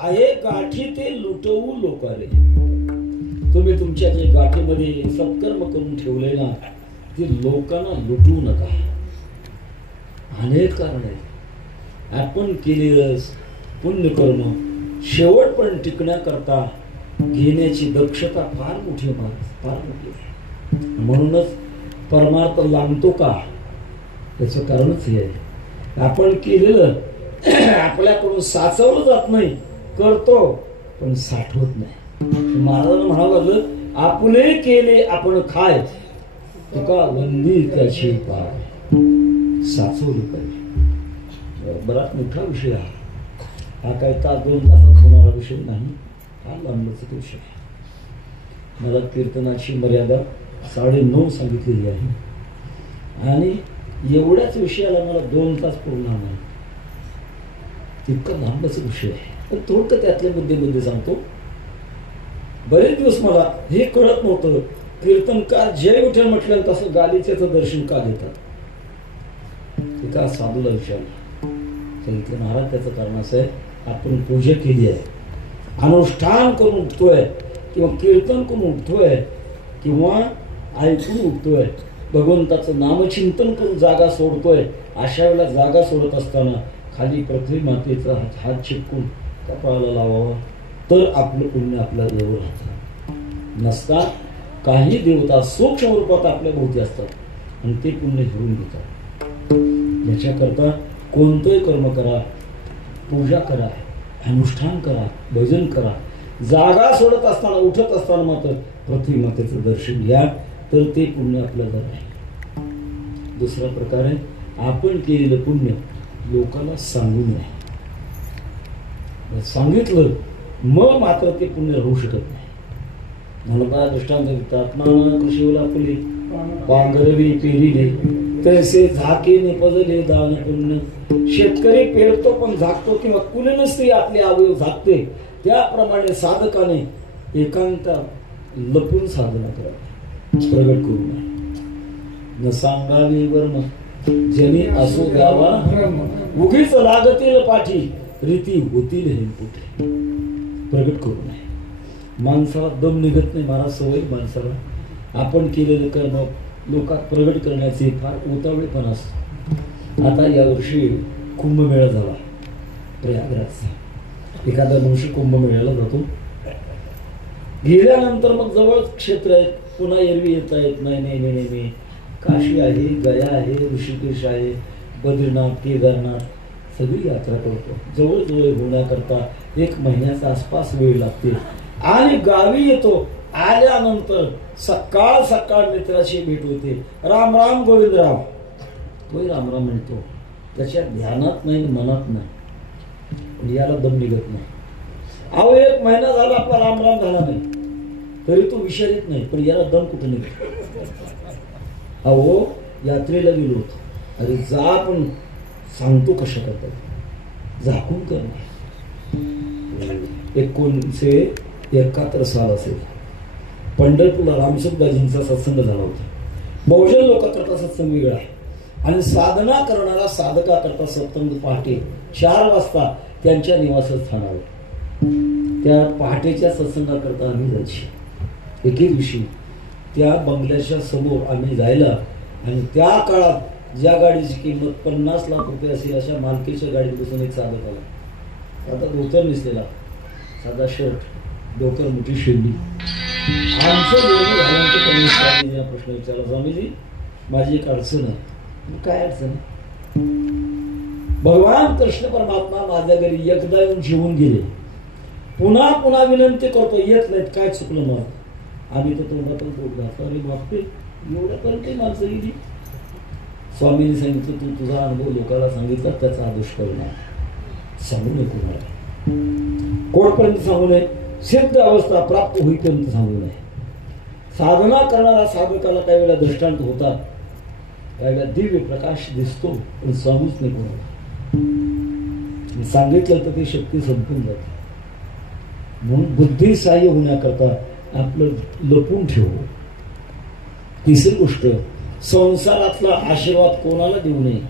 आहे गाठी ते लुटवू लोकारे. तुम्ही तुमच्या जे गाठीमध्ये सत्कर्म करून ठेवले ना ते लोकांना लुटवू नका. अनेक कारण आहेत. आपण केलेलं पुण्यकर्म शेवट पण टिकण्याकरता घेण्याची दक्षता फार मोठी फार मोठी. म्हणूनच परमार्थ लांबतो का त्याचं कारणच हे आहे. आपण केलेलं आपल्याकडून साचवलं जात नाही, करतो पण साठवत नाही. महाराजांना म्हणावं लागलं आपले केले आपण खाय तुका वंदी त्याची पाय. साचवलं पाहिजे. बराच मोठा विषय हा काय तास 2 तासात होणारा विषय नाही. हा लांबचा विषय. मला कीर्तनाची मर्यादा 9:30 सांगितलेली आहे आणि एवढ्याच विषयाला मला 2 तास पुरणार नाही. तितका लांबच विषय आहे. पण थोडं त्यातले मुद्दे सांगतो. बरेच दिवस मला हे कळत नव्हतं, कीर्तनकार जय विठ्ठल म्हटलं तसं गालिचेचं दर्शन का घेतात. एका साधूला विचारलं, सांगितलं महाराज त्याचं कारण असं आहे, आपण पूजा केली आहे, अनुष्ठान करून उठतोय किंवा कीर्तन करून उठतोय किंवा ऐकून उठतोय, भगवंताचं नामचिंतन करून जागा सोडतोय. अशा वेळेला जागा सोडत असताना खाली पृथ्वी मातेचा हात चिपकून कपाळाला लावावा, तर आपलं पुण्य आपल्याला जवळ राहतं. नसता काही देवता सूक्ष्म रूपात आपल्या भोवती असतात आणि ते पुण्य घेऊन घेतात. याच्याकरता कोणतंही कर्म करा, पूजा करा, अनुष्ठान करा, भजन करा, जागा सोडत असताना उठत असताना मात्र पृथ्वी मातेचं दर्शन घ्या, तर ते पुण्य आपल्याला राहील. दुसरा प्रकार आहे, आपण केलेलं पुण्य लोकांना सांगू नये. सांगितलं मग मात्र ते पुण्य राहू शकत नाही. मला दृष्टांत देतात, नाना कृषीला फुले पांघरवी पेरिले, तसे झाके निपजले दान पुण्य. शेतकरी पेरतो पण झाकतो, किंवा कुलीन स्त्री आपले अवयव झाकते, त्याप्रमाणे साधकाने एकांतात लपून साधना करावी, प्रगट करू नये. न सांगावे वर्म जनी असो गावा, उगीच लागतील पाठी रीती होतील हे कुठे. प्रगट करू नये. माणसाला दम निघत नाही, महाराज सवय माणसाला आपण केलेलं कर्म लोकात प्रगट करण्याचे फार उतावळेपणा असतो. आता यावर्षी कुंभमेळा झाला प्रयागराजचा. एखादा मनुष्य कुंभमेळ्याला जातो, गेल्यानंतर मग जवळ क्षेत्र आहेत, पुन्हा एरवी येता येत नाही. नेहमी काशी आहे, गया आहे, ऋषिकेश आहे, बद्रीनाथ, केदारनाथ सगळी यात्रा करतो. जवळ होण्याकरता 1 महिन्याचा आसपास वेळ लागते. आणि गावी येतो, आल्यानंतर सकाळ सकाळ मित्राची भेट होते. राम राम गोविंदराव, तोही राम राम म्हणतो, त्याच्या ध्यानात नाही, मनात नाही. याला दम निघत नाही. अहो 1 महिना झाला आपला राम राम झाला नाही, तरी तो विषारित नाही, पण याला दम कुठे निघतो. अहो यात्रेला गेलो होतो, अरे जा, पण सांगतो कशा करतात, झाकून करणे. 1971 साल असेल, पंढरपूरला रामसुखदाजींचा सत्संग झाला होता. बहुजन लोकांकरता सत्संग वेगळा आहे, आणि साधना करणारा साधकाकरता सत्संग पहाटे 4 वाजता त्यांच्या निवासस्थानावर. त्या पहाटेच्या सत्संगाकरता आम्ही जायची. एके दिवशी त्या बंगल्याच्या समोर आम्ही जायला, आणि त्या काळात ज्या गाडीची किंमत 50 लाख रुपये असेल अशा मालकीच्या गाडीत बसून एक साधक आला. आता धोतर नेसलेला, साधा शर्ट, डोकर मोठी शेंडी. आमचं बोलणं झाल्यानंतर त्यांनी प्रश्न विचारला, स्वामीजी माझी एक अडचण आहे. काय अडचण आहे? भगवान कृष्ण परमात्मा माझ्या घरी एकदा येऊन जेवून गेले, पुन्हा पुन्हा विनंती करतो, येत नाहीत, काय चुकलं मग? आम्ही तर तोंडातून पोट घातलं, अरे बापरे एवढ्यापर्यंत माणसं गेली. स्वामींनी सांगितलं, तू तुझा अनुभव लोकांना सांगितला, त्याचा हा दुष्परिणाम, सांगू नये कोणाला. कोणपर्यंत सांगू नये? सिद्ध अवस्था प्राप्त होईपर्यंत सांगू नये. साधना करणारा साधकाला काही वेळा दृष्टांत होतात, काही वेळा दिव्य प्रकाश दिसतो, पण सांगूच नाही कोणाला. सांगितलं तर ती शक्ती संपून जाते. म्हणून बुद्धी सहाय्य होण्याकरता आपलं लपून ठेवू. तिसरी गोष्ट, संसारातला आशीर्वाद कोणाला देऊ नये.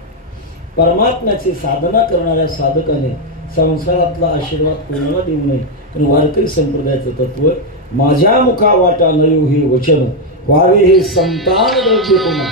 परमात्म्याची साधना करणाऱ्या साधकाने संसारातला आशीर्वाद कोणाला देऊ नये. पण वारकरी संप्रदायाचं तत्व, माझ्या मुखा वाटा नयो हे वचन, व्हावे हे संतान द्रव्य कोणा.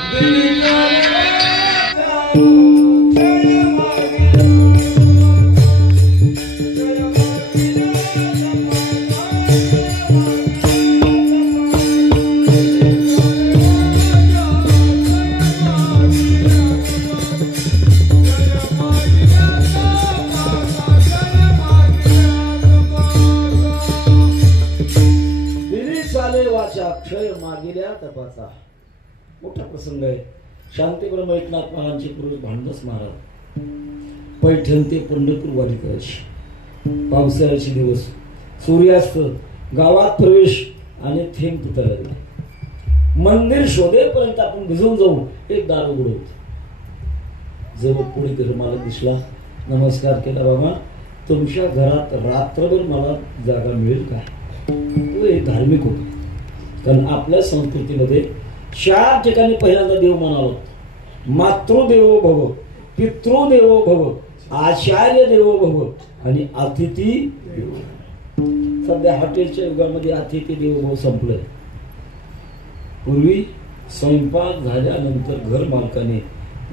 क्षय मागिल्या तपाचा. मोठा प्रसंग आहे. शांती ब्रह्म एकनाथ महाराजांचे पूर्वी भांडस महाराज पैठण ते पंढरपूर वारी करायची. पावसाळ्याचे दिवस, सूर्यास्त, गावात प्रवेश आणि थेंब तुटायला. मंदिर शोधेपर्यंत आपण भिजून जाऊ, एक दार उघड होत. जवळ पुढे तर मला दिसला, नमस्कार केला, बाबा तुमच्या घरात रात्रभर मला जागा मिळेल काय? तो एक धार्मिक होता. कारण आपल्या संस्कृतीमध्ये 4 ठिकाणी पहिल्यांदा देव म्हणालो. मातृदेवो भव, पितृदेवो भव, आचार्य देवो भव आणि अतिथी देवो भव. सध्या हॉटेलच्या युगामध्ये अतिथी देवो भव संपलंय. पूर्वी स्वयंपाक झाल्यानंतर घर मालकाने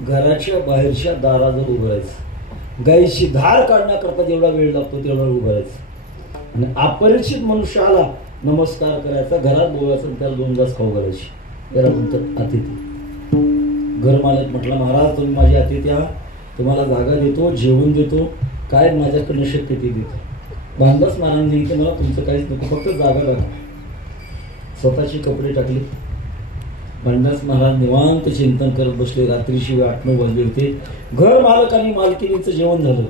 घराच्या बाहेरच्या दाराजवळ उभं राहायचं. गाईची धार काढण्याकरता जेवढा वेळ लागतो तेवढा उभं राहायचं आणि अपरिचित मनुष्य आला नमस्कार करायचा, घरात बोलायचं, त्याला 2 घास खाऊ घालायची. याला म्हणतात अतिथी. घर मालक म्हटला, महाराज तुम्ही माझे अतिथी आहात, तुम्हाला जागा देतो, जेवण देतो, काय माझ्याकडनं शक्य ते देतो. भानदास महाराजांनी इथे मला तुमचं काहीच नको, फक्त जागा दाखवा. स्वतःची कपडे टाकले. भानदास महाराज निवांत चिंतन करत बसले. रात्रीशी 8-9 वाजले होते. घर मालक आणि मालकिनीचं जेवण झालं.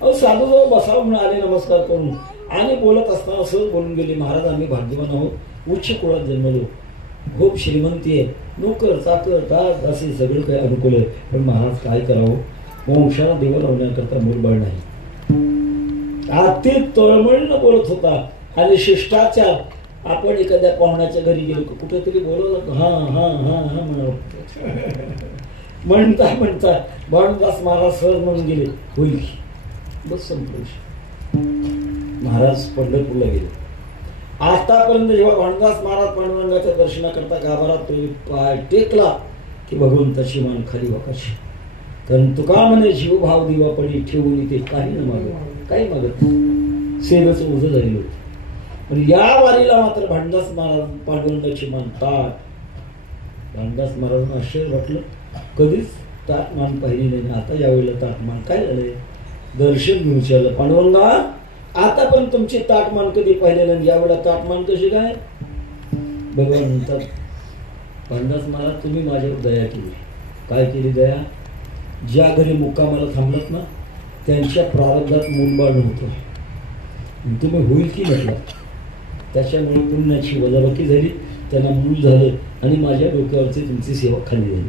अहो साधूजवळ बसावं म्हणून आले नमस्कार करून आणि बोलत असताना सहज बोलून गेले, महाराज आम्ही भाग्यवान आहोत, उच्च कुळात जन्मलो, खूप श्रीमंती आहे, नोकर चाकर दास असे सगळं काही अनुकूल आहे, पण महाराज काय करावं, वंशाला देव लावण्याकरता मूलबळ नाही. अति तळमळीनं बोलत होता. आणि शिष्टाचार, आपण एखाद्या पाहुण्याच्या घरी गेलो कुठेतरी बोलवलं, हा हा हा हा म्हणावं. म्हणता म्हणता भानुदास महाराज सहज म्हणून गेले, होईल की, बस संतोष. महाराज पंढरपूरला गेले. आतापर्यंत जेव्हा भानुदास महाराज पांडुरंगाच्या दर्शनाकरता गाभारात पाय टेकला की भगवंताची मान खाली वाकायची. कारण तुका म्हणे जीवभाव दिवा पडी ठेवून इथे काही न मागत, काही मागत सेवेचं ओझं झालेलं होतं. पण या वारीला मात्र भानुदास महाराज पांडुरंगाची मान ताट. भानुदास महाराजांना आश्चर्य वाटलं, कधीच ताटमान पाहिली नाही, आता यावेळेला ताटमान काय झालंय. दर्शन घेऊन विचारलं, पांडुरंगा आतापर्यंत तुमची ताटमान कधी पाहिले नाही, यावेळेला ताटमान कशी काय. भगवान म्हणतात, भानुदास महाराज तुम्ही माझ्यावर दया केली. काय केली दया. ज्या घरी मुक्कामाला थांबलत ना त्यांच्या प्रारब्धात मूलबाळ नव्हतं, तुम्ही होईल की म्हटलं, त्याच्यामुळे पुण्याची वजाबाकी झाली, त्यांना मूल झालं आणि माझ्या डोक्यावरची तुमची सेवा खाली झाली.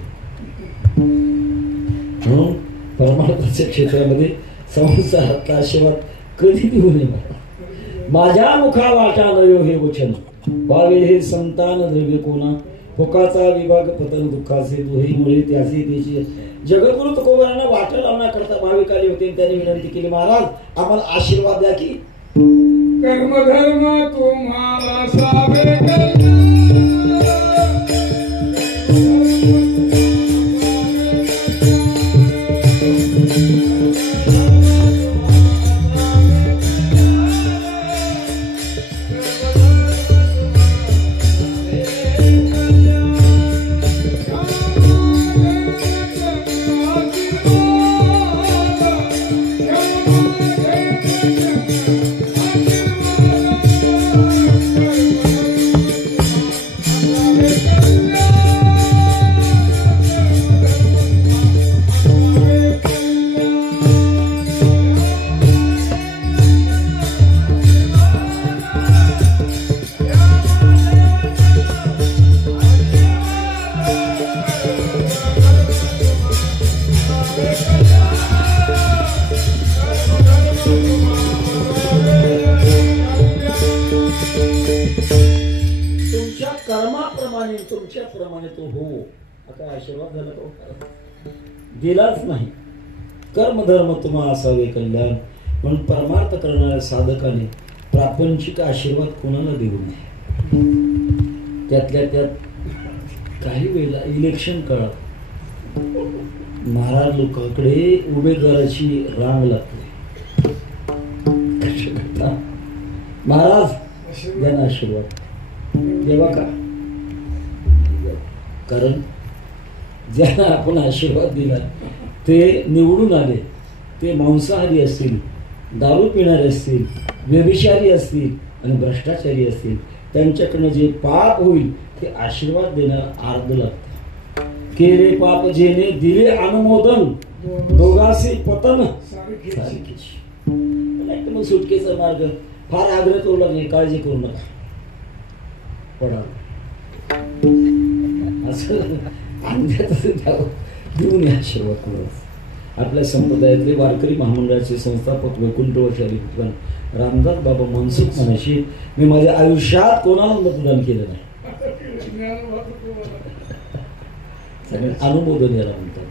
म्हणून परमार्थाच्या क्षेत्रामध्ये संसारातला आशीर्वाद कधी देऊ नये. माझ्या मुखा वाटा नयो हे वचन व्हावे हे संतान द्रव्य कोणा, भोकाचा विभाग पतन दुःखाचे दुहे मुळे त्याचे त्याची. जगद्गुरु तुकोबांना वाटा लावण्याकरता भाविक आले होते. त्यांनी विनंती केली, महाराज आम्हाला आशीर्वाद द्या की. कर्म धर्म तुम्हाला सावे तुमच्याप्रमाणे तो हो. आता आशीर्वाद झाला तो दिलाच नाही. कर्मधर्म तुम्हा असावे कल्याण. म्हणून परमार्थ करणाऱ्या साधकाने प्रापंचिक आशीर्वाद कोणाला देऊ नये. त्यातल्या त्यात काही वेळेला इलेक्शन काळात महाराज लोकांकडे उमेदवाराची रांग लागते. महाराज त्यांना आशीर्वाद देवा का. कारण ज्यांना आपण आशीर्वाद दिला ते निवडून आले, ते मांसाहारी असतील, दारू पिणारे असतील, व्यभिचारी असतील आणि भ्रष्टाचारी असतील, त्यांच्याकडनं जे पाप होईल ते आशीर्वाद देण्याला अर्ध लागतं. केले पाप जेने दिले अनुमोदन दोघांचे पतन सारखीच. मग सुटकेचा मार्ग फार आग्रह करू लागले, काळजी करू नका पडा असं देऊन आशीर्वाद करू. आपल्या संप्रदायातले वारकरी महामंडळाचे संस्थापक वैकुंठवाचार्य रामदास बाबा मनसुख म्हणायची, मी माझ्या आयुष्यात कोणाला मतदान केलं नाही. सगळे अनुमोदन याला म्हणतात.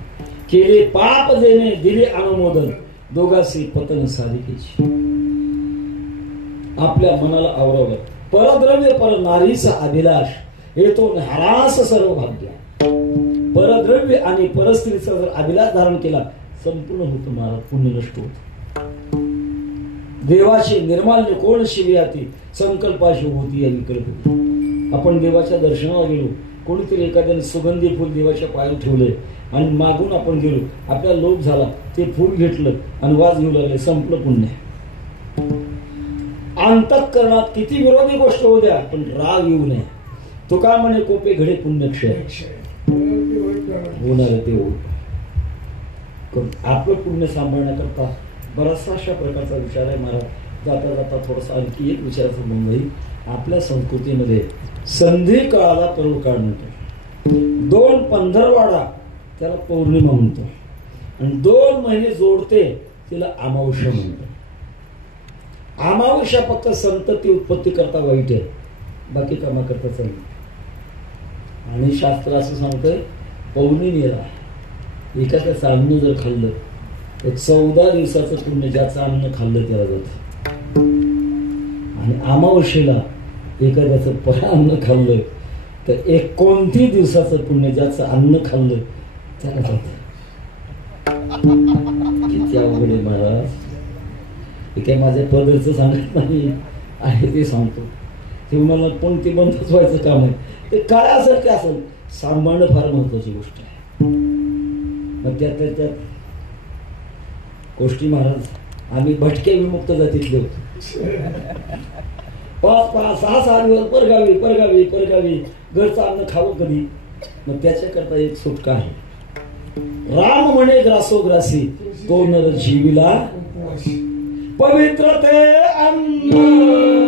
केले पाप देणे दिले अनुमोदन, दोघांशी पतन साधिकेची. आपल्या मनाला आवरावलं. परद्रव्य पर नारीचा अभिलाष, येतो न्यारास सर्व भाग्य. परद्रव्य आणि परस्त्रीचा जर अभिलाष धारण केला, संपूर्ण होत महाराज, पुण्य नष्ट होत. देवाचे निर्माल्य कोण शिवयाती, संकल्पाशी होती या विकल्प. आपण देवाच्या दर्शनाला गेलो, कोणीतरी एखाद्याने सुगंधी फुल देवाच्या पायावर ठेवले आणि मागून आपण गेलो, आपल्याला लोभ झाला, ते फुल घेतलं आणि वाज घेऊ लागले, संपलं पुण्य. अंतःकरणात किती विरोधी गोष्ट होऊ द्या, पण राग येऊ नये. तुका म्हणे कोपे घडे पुण्यक्षय, होणार ते होईल. आपलं पुण्य सांभाळण्याकरता बराचसा अशा प्रकारचा विचार आहे महाराज. जाता जाता थोडासा आणखी एक विचाराचा संबंध आहे. आपल्या संस्कृतीमध्ये संधी काळाला पर्व काळ म्हणतो, 2 पंधरवाडा त्याला पौर्णिमा म्हणतो, आणि 2 महिने जोडते तिला अमावस्या म्हणतो. अमावस्या फक्त संतती उत्पत्ती करता वाईट आहे, बाकी कामा करता चांगली. आणि शास्त्र असं सांगतंय, पौर्णिमेला एखाद्याचं अन्न जर खाल्लं तर 14 दिवसाचं पुण्य ज्याचं अन्न खाल्लं त्याला जातं. आणि अमावस्येला एखाद्याचं अन्न खाल्लं तर 29 दिवसाचं पुण्य ज्याचं अन्न खाल्लं त्याला जातं. किती अवघड आहे महाराज. हे काय माझ्या पदरचं सांगत नाही आहे, ते सांगतो. ते मला कोणती बंदच व्हायचं काम आहे. ते काय असेल काय असेल, सांभाळणं फार महत्वाची गोष्ट आहे. मग त्यात गोष्टी महाराज, आम्ही भटके विमुक्त जातीतले होतो. 5-5, 6-6 दिवस परगावी घरचं अन्न खावं कधी. मग त्याच्याकरता एक सुटका आहे. राम म्हणे ग्रासोग्रासी, तो नर जीविला पवित्र ते अन्न.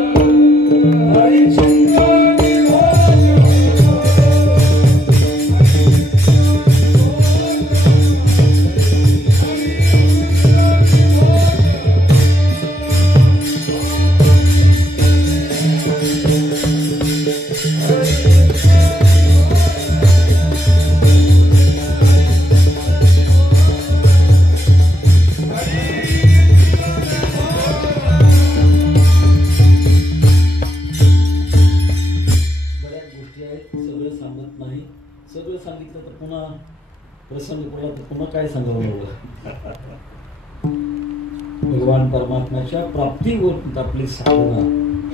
काय सांगावं लागलं. भगवान परमात्म्याच्या प्राप्तीवर आपली साधना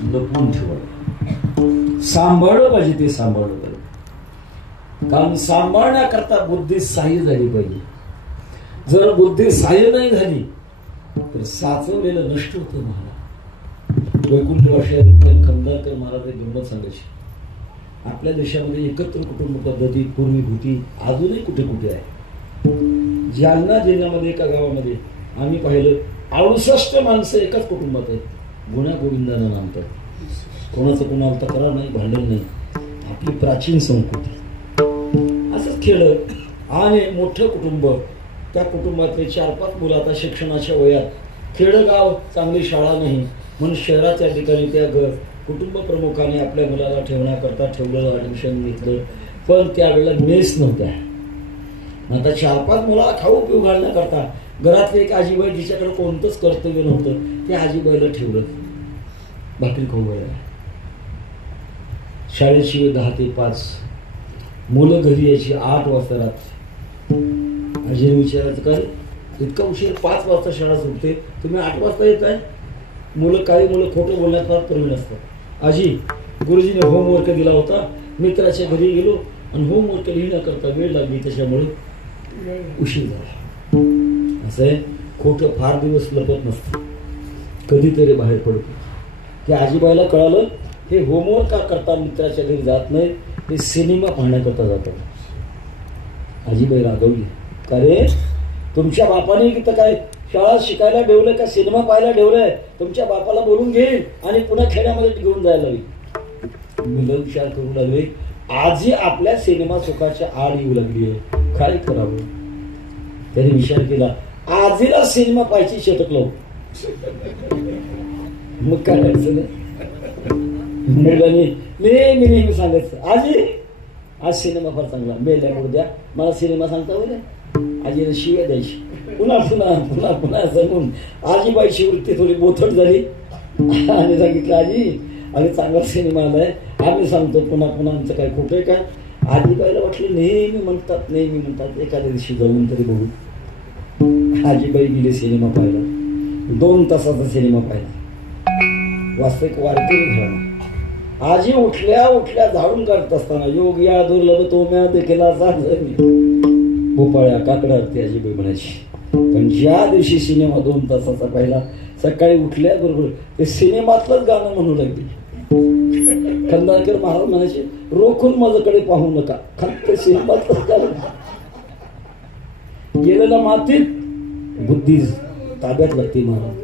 लपवून ठेवलं, सांभाळलं पाहिजे. ते सांभाळलं पाहिजे, कारण सांभाळण्याकरता बुद्धी सहाय्य झाली पाहिजे. जर बुद्धी सहाय्य नाही झाली तर साचवलेलं नष्ट होतं. महाराज वैकुंठवासी खंदारकर महाराज एक गंमत सांगायची. आपल्या देशामध्ये एकत्र कुटुंब पद्धती पूर्वी होती, अजूनही कुठे कुठे आहे. जालना जिल्ह्यामध्ये एका गावामध्ये आम्ही पाहिलं, 68 माणसं एकाच कुटुंबात आहेत. गुण्या गोविंदानं नामतात. कोणाचं कोणाला तक्रार नाही, भांडण नाही. आपली प्राचीन संस्कृती असंच खेळ. आणि मोठं कुटुंब, त्या कुटुंबातले 4-5 मुलं आता शिक्षणाच्या वयात. खेडगाव, चांगली शाळा नाही म्हणून शहराच्या ठिकाणी त्या कुटुंब प्रमुखाने आपल्या मुलाला ठेवण्याकरता ठेवलं, ऍडमिशन घेतलं. पण त्यावेळेला मेस नव्हत्या. आता 4-5 मुलाला खाऊ पिऊ घालण्याकरता घरातले एक आजीबाई, जिच्याकडे कोणतंच कर्तव्य नव्हतं, त्या आजीबाईला ठेवलं भाकरी खाऊ घालायला. शाळेशिवाय 10 ते 5 मुलं घरी यायची 8 वाजता रात्री. आजीने विचारायचं, काय इतका उशीर, 5 वाजता शाळा सुटते, तुम्ही 8 वाजता येत आहे? काही मुलं खोटं बोलण्यात फार प्रवीण असतात. आजी, गुरुजीने होमवर्क दिला होता, मित्राच्या घरी गेलो आणि होमवर्क लिहिण्याकरता वेळ लागली, त्याच्यामुळे उशीर झाला. असं आहे, खोटं फार दिवस लपत नसतं, कधीतरी बाहेर पडतो. त्या आजीबाईला कळालं, हे होमवर्क का करता मित्राच्या घरी जात नाही, ते सिनेमा पाहण्याकरता जातात. आजीबाई रागवली, का रे, तुमच्या बापाने तिथं काय शाळा शिकायला ठेवलंय का सिनेमा पाहायला ठेवलंय? तुमच्या बापाला बोलून घेईल आणि पुन्हा खेड्यामध्ये घेऊन जायला लागली. मुलं विचार करू लागले, आजी आपल्या सिनेमा सुखाच्या आड येऊ लागली आहे, काय करावं? त्याने विचार केला, आजीला सिनेमा पाहायची शतक लावू. मग काय अडचण आहे? मुलांनी नेहमी सांगायचं आजी आज सिनेमा फार चांगला मेल्या उद्या मला सिनेमा सांगता बरं आजीला शिव्या द्यायची पुन्हा पुन्हा पुन्हा पुन्हा सांगून आजीबाईची वृत्ती थोडी बोथट झाली आणि सांगितलं आजी अरे चांगला सिनेमा आलाय आम्ही सांगतो पुन्हा पुन्हा आमचं काय खोटं आहे काय आजीबाईला वाटलं नेहमी म्हणतात एखाद्या दिवशी जाऊन तरी बघू आजीबाई गेले सिनेमा पाहिला 2 तासाचा सिनेमा पाहिला वास्तविक वारकरी घराणा आजी उठल्या झाडून काढत असताना योग या दुर्लभ तोम्या देखील भोपाळ्या काकडा ती आजीबाई म्हणायची पण ज्या दिवशी सिनेमा 2 तासाचा पाहिला सकाळी उठल्याबरोबर ते सिनेमातलंच गाणं म्हणू लागले खंदाळकर महाराज म्हणायचे रोखून माझ्याकडे पाहू नका फक्त सिनेमातलंच गाणं गेलेल्या मातीत बुद्धी ताब्यात लागते महाराज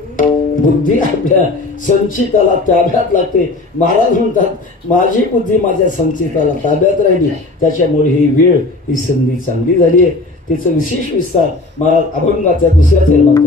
बुद्धी आपल्या संचिताला ताब्यात लागते महाराज म्हणतात माझी बुद्धी माझ्या संचिताला ताब्यात राहिली त्याच्यामुळे ही वेळ ही संधी चांगली झाली आहे तिचं विशेष विस्तार महाराज अभंगाच्या दुसऱ्या चरणात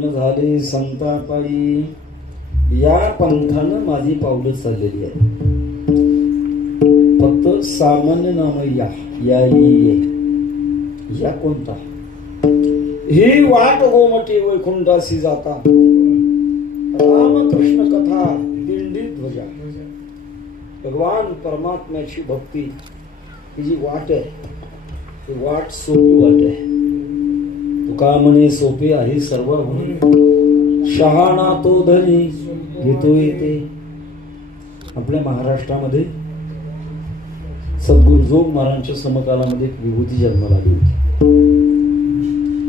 शरण झाले संतापायी, या पंथानं माझी पावलं चाललेली आहे. फक्त सामान्य नाम या या कोणता, ही वाट गोमटी वैकुंठासी जाता, रामकृष्ण कथा दिंडी ध्वजा. भगवान परमात्म्याची भक्ती ही जी वाट आहे, ती वाट सोपी वाट आहे. तुका म्हणे सोपे आहे सर्व म्हणून, शहाणा तो धनी घेतो येते. आपल्या महाराष्ट्रामध्ये सद्गुरु जोग महाराजांच्या समकालामध्ये एक विभूती जन्माला आली होती.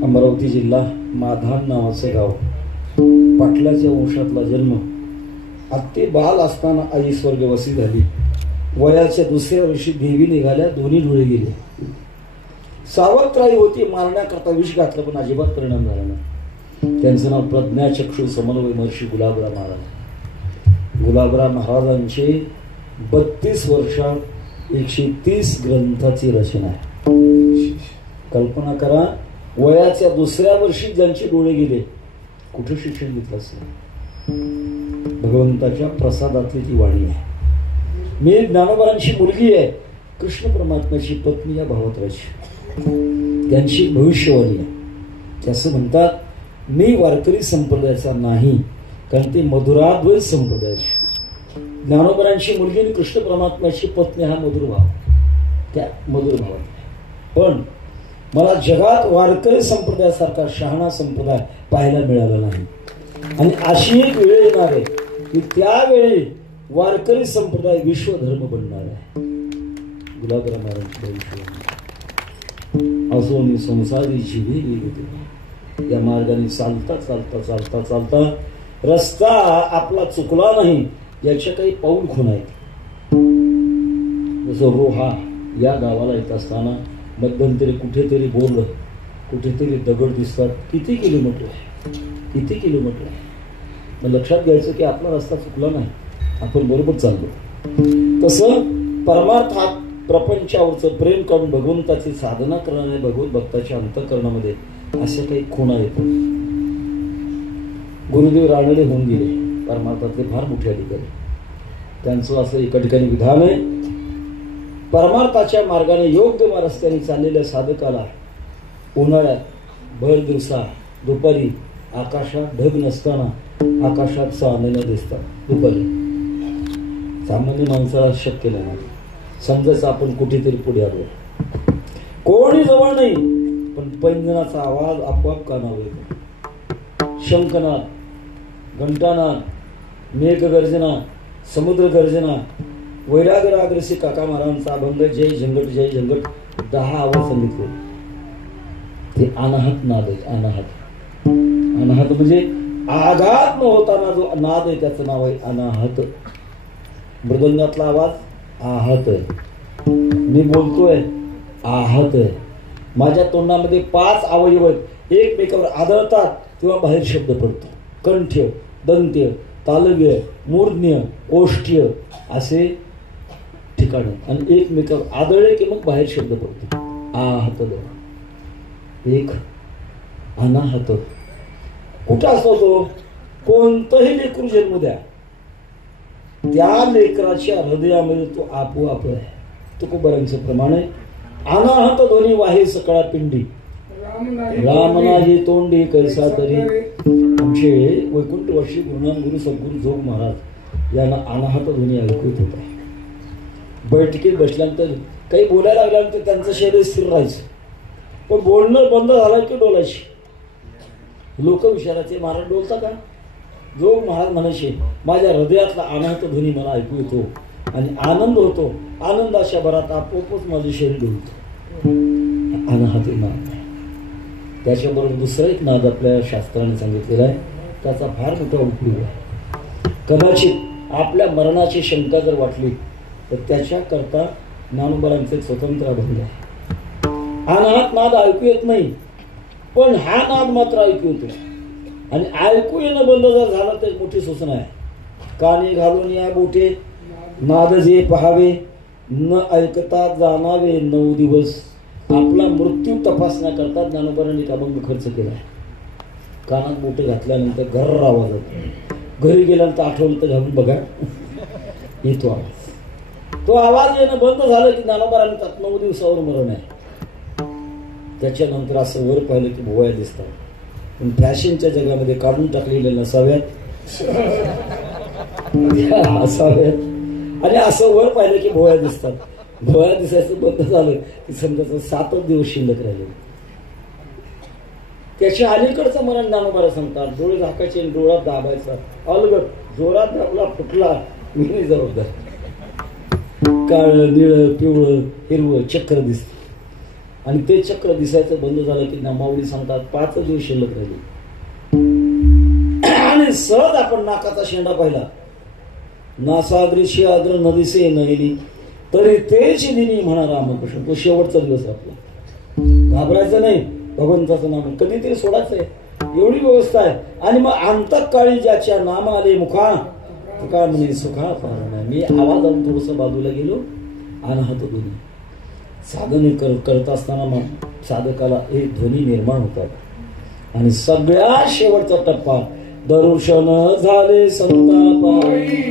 अमरावती जिल्हा माधान नावाचे गाव, पाटलाच्या वंशातला जन्म. अति बाल असताना आई स्वर्गवासी झाली. वयाच्या दुसऱ्या वर्षी देवी निघाल्या, दोन्ही डोळे गेले. सावत्राई होती, मारण्याकरता विष घातलं पण अजिबात परिणाम झाला नाही. त्यांचं नाव प्रज्ञाचक्षु समन्वय महर्षी गुलाबराव महाराज. गुलाबराव महाराजांचे 32 वर्षात 130 ग्रंथाची रचना आहे. कल्पना करा, वयाच्या दुसऱ्या वर्षी ज्यांचे डोळे गेले, कुठे शिक्षण घेतलं असेल? भगवंताच्या प्रसादातली ती वाणी आहे. मी ज्ञानोबांची मुलगी आहे, कृष्ण परमात्म्याची पत्नी या भावत्राची, त्यांची भविष्यवाणी आहे. ते असं म्हणतात, मी वारकरी संप्रदायाचा नाही, कारण ते मधुराद्वैत संप्रदायाची. ज्ञानोबांची मुलगी आणि कृष्ण परमात्म्याची पत्नी हा मधुर भाव, त्या मधुर भावात. पण मला जगात वारकरी संप्रदायासारखा शहाणा संप्रदाय पाहायला मिळाला नाही. आणि अशी एक वेळ येणार आहे की त्यावेळी वारकरी संप्रदाय विश्वधर्म बनणार आहे. गुलाबराव महाराजांची भविष्यवाणी. असो संसारी जीवी होते. या मार्गाने चालता चालता चालता चालता रस्ता आपला चुकला नाही याच्या काही पाऊल खूण आहेत. जसं रोहा या गावाला येत असताना मध्यंतरी कुठेतरी बोललं, कुठेतरी दगड दिसतात. किती किलोमीटर आहे, किती किलोमीटर आहे. मग लक्षात घ्यायचं की आपला रस्ता चुकला नाही, आपण बरोबर चाललो. तसं परमार्थात प्रपंचावरचं प्रेम करून भगवंताची साधना करणारे भगवत भक्ताच्या अंतःकरणामध्ये असे काही खुणा येतात. गुरुदेव रानडे होऊन गेले, परमार्थातले फार मोठे अधिकारी. त्यांचं असं एका ठिकाणी विधान आहे, परमार्थाच्या मार्गाने योग्य रस्त्याने चाललेल्या साधकाला उन्हाळ्यात भर दिवसा दुपारी आकाशात ढग नसताना आकाशात चांदण्या दिसतात. दुपारी सामान्य माणसाला शक्य नाही. समजायचं आपण कुठेतरी पुढे आलो, कोणी जवळ नाही, पण पैंजनाचा आवाज आपोआप कानावर येतो. शंखनाद, घंटानाद, मेघगर्जना, समुद्र गर्जना, वैराग्य अग्रसी काका महाराजांचा अभंग जय झंगट जय झंगट 10 आवाज सांगितले. ते अनाहत नाद आहे. अनाहत, अनाहत म्हणजे आघात न होताना जो नाद आहे त्याचं नाव आहे अनाहत. मृदंगातला आवाज आहत आहे. मी बोलतोय आहत आहे. माझ्या तोंडामध्ये 5 अवयव आहेत, एकमेकावर आदळतात तेव्हा बाहेर शब्द पडतो. कंठ्य, दंत्य, तालव्य, मूर्ध्न्य, ओष्ठ्य असे ठिकाण. आणि एकमेकावर आदळले की मग बाहेर शब्द पडतो. आहत, एक अनाहत. कुठं असतो तो? कोणतंही लेकरू जन्म द्या, त्या लेकराच्या हृदयामध्ये तो आपोआप आहे. तुकोबारांचं प्रमाण आहे, अनाहत ध्वनी वाहे सकळा पिंडी, राम नाही तोंडी कैसा तरी. आमचे वैकुंठवासी गुरुनाम गुरु सद्गुरु जोग महाराज यांना अनाहत ध्वनी ऐकू येत होता. बैठकीत बसल्यानंतर काही बोलायला लागल्यानंतर त्यांचं शरीर स्थिर राहायचं, पण बोलणं बंद झालं की डोलायचे. लोक विचारायचे, महाराज डोलता का? जोग महाराज म्हणायचे, माझ्या हृदयातला अनाहत ध्वनी मला ऐकू येतो आणि आनंद होतो. आनंदाच्या भरात आपोआपच माझे शरीर डोलतो. अनाहत नाद. त्याच्याबरोबर दुसरा एक नाद आपल्या शास्त्राने सांगितलेला आहे, त्याचा फार मोठा उपयोग आहे. कदाचित आपल्या मरणाची शंका जर वाटली तर त्याच्याकरता ज्ञानोबांचे स्वतंत्र अभंग आहे. अनाहत नाद ऐकू येत नाही, पण हा नाद मात्र ऐकू येतो. आणि ऐकू येणं बंद जर झालं तर मोठी सूचना आहे. कानी घालून या बोटे नाद जे पहावे, न ऐकता जाणावे 9 दिवस. आपला मृत्यू तपासण्याकरता ज्ञानोबांनी अभंग खर्च केला आहे. कानात बोटे घातल्यानंतर घर आवाज होतो. घरी गेल्यानंतर आठवलं तर घालून बघा येतो आवाज. तो आवाज येणं बंद झालं की ज्ञानोबा म्हणतात 9 दिवसावर मरण आहे. त्याच्यानंतर असं वर पाहिलं की भोवया दिसतात. पण फॅशनच्या जगामध्ये काढून टाकलेल्या नसाव्यात असाव्यात आणि असं वर पाहिलं की भोवया दिसतात. भोवया दिसायचं बंद झालं की समजा 7 दिवस शिल्लक राहिले. त्याच्या अलीकडचं मरण ज्ञानोबा सांगतात. डोळे झाकायचे डोळ्यात दाबायचा. अलगट जोरात दाबला फुटला मी नाही जबाबदार. काळ निळं पिवळं हिरवं चक्र दिसत आणि ते चक्र दिसायचं बंद झालं की माऊली सांगतात 5 दिवस शिल्लक राहिले. आणि सहज आपण नाकाचा शेंडा पाहिला. नासादृशी आद्र नदीसे नयली तरी तेच दिनी म्हणा रामकृष्ण. तो शेवटचा दिवस आपला. घाबरायचं नाही. भगवंताचं नाम कधीतरी सोडायचंय एवढी व्यवस्था आहे. आणि मग अंतकाळी ज्याच्या नाम आले मुखा तुका म्हणे सुखा फार. मी आवाजावरून थोडस बाजूला गेलो आणि हात दोन्ही साधने करत असताना मग साधकाला एक ध्वनी निर्माण होतात. आणि सगळ्या शेवटचा टप्पा दर्शन झाले संतापायी.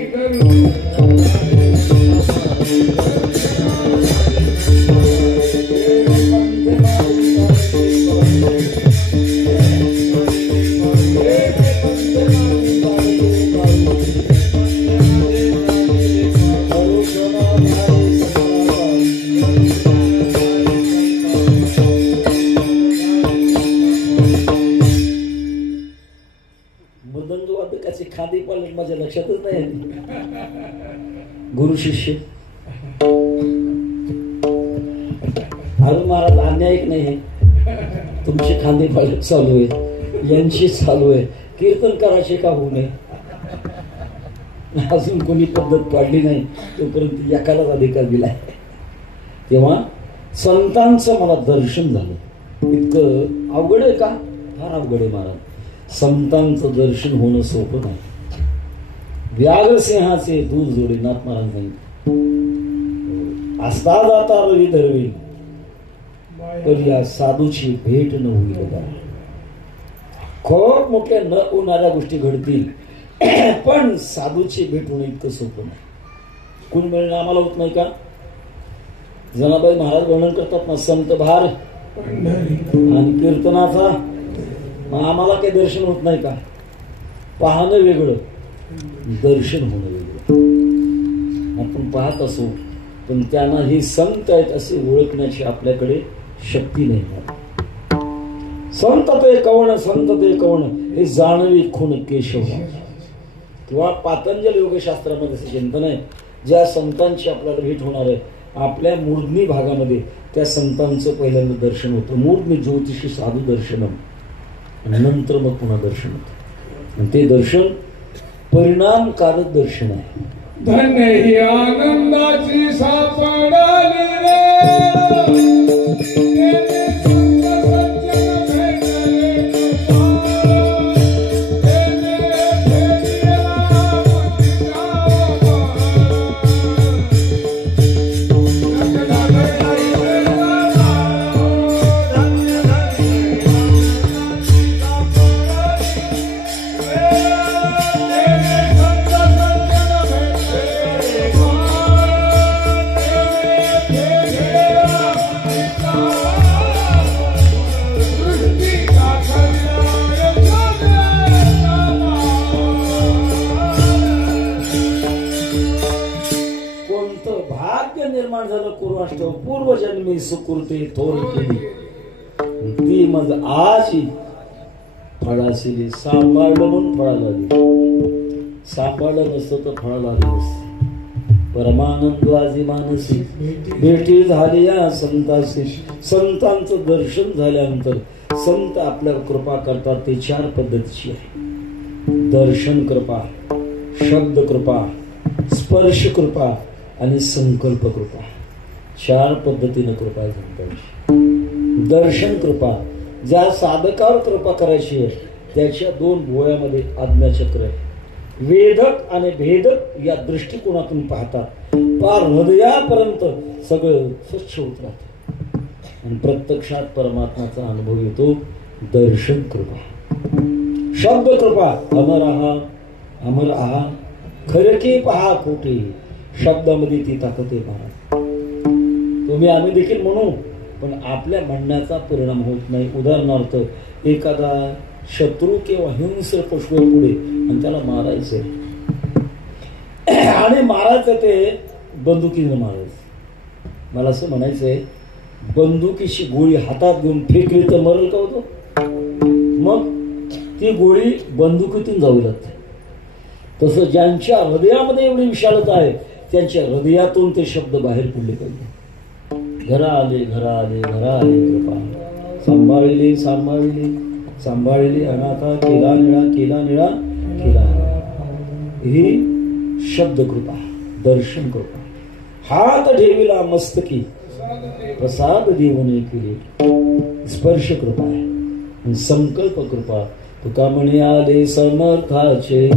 माझ्या लक्षातच नाही. गुरु शिष्य अरुण महाराज अन्यायिक नाही आहे. तुमची खांदे पालक चालू आहे यांची चालू आहे. कीर्तन करायचे का होऊ नये. अजून कोणी पद्धत पाडली नाही तोपर्यंत एकालाच अधिकार दिलाय. तेव्हा संतांचं मला दर्शन झालं. इतकं अवघड आहे का? फार अवघड आहे महाराज. संतांचं दर्शन होणं सोपं नाही. व्याघ्रसिंहाचे दूध जोडे नाथ महाराज सांगितलं. असता जाता रवी धरवी तर या साधूची भेट न होईल. खूप मोठ्या न होणाऱ्या गोष्टी घडतील पण साधूची भेट होणं इतकं सोपं नाही. कोण मिळणं आम्हाला होत नाही का? जनाबाई महाराज वर्णन करतात ना संत भार आणि कीर्तनाचा. मग आम्हाला काही दर्शन होत नाही का? पाहणं वेगळं दर्शन होणं वेगळं. आपण पाहत असो पण त्यांना हे संत आहेत असे ओळखण्याची आपल्याकडे शक्ती नाही. संत ते कवण संत ते कवण हे जाणवी खूण केशव. किंवा पातंजल योगशास्त्रामध्ये असं चिंतन आहे. ज्या संतांची आपल्याला भेट होणार आहे आपल्या मूर्धनी भागामध्ये त्या संतांचं पहिल्यांदा दर्शन होतं. मूर्धनी ज्योतिषी साधू दर्शनम आणि नंतर मग पुन्हा दर्शन होतं. आणि ते दर्शन परिणामकारक दर्शन आहे. धन्य ही आनंदाची सापडाली रे. पूर्वजन्मी सुकृते थोर केली ती मग आजी फळासिली. सांभाळलं म्हणून फळाला आली. सांभाळलं नसतं तर फळाला आली नसते. परमानंद आजी मानसी भेटी झाली या संतांशी. संतांचं दर्शन झाल्यानंतर संत आपल्यावर कृपा करतात. ते 4 पद्धतीची आहे. दर्शन कृपा, शब्द कृपा, स्पर्श कृपा आणि संकल्प कृपा. 4 पद्धतीने कृपा आहे संतांची. दर्शन कृपा ज्या साधकावर कृपा करायची आहे त्याच्या 2 भुवयामध्ये आज्ञाचक्र आहे. वेदक आणि भेदक या दृष्टिकोनातून पाहतात पार हृदयापर्यंत सगळं स्वच्छ होत राहतं आणि प्रत्यक्षात परमात्म्याचा अनुभव येतो. दर्शन कृपा शब्द कृपा अमर आहा खरे की पहा खोटे शब्दामध्ये ती ताकद आहे महाराज. तुम्ही आम्ही देखील म्हणू पण आपल्या म्हणण्याचा परिणाम होत नाही. उदाहरणार्थ एखादा शत्रू किंवा हिंस्र पशु पुढे आणि त्याला मारायचंय आणि मारायचं ते बंदुकीने मारायचं. मला असं म्हणायचंय बंदुकीची गोळी हातात घेऊन फेकली तर मरल का होतो. मग ती गोळी बंदुकीतून जाऊ लागते. तसं ज्यांच्या हृदयामध्ये एवढी विशालता आहे त्यांच्या हृदयातून ते शब्द बाहेर पडले पाहिजे. घरा आले कृपा सांभाळिली अनाथा केला निळा ही शब्द कृपा दर्शन कृपा. हात ठेविला मस्तकी प्रसाद देवने केले स्पर्श कृपा आहे. आणि संकल्प कृपा तुका म्हणे आले समर्थाचे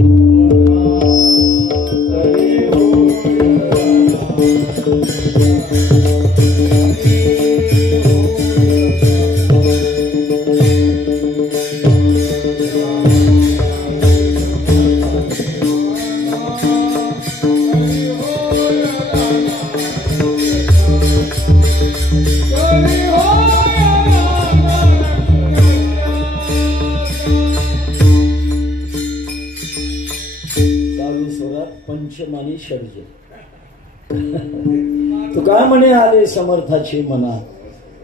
पंचमानी षडजे तुका म्हणे आले समर्थाचे मना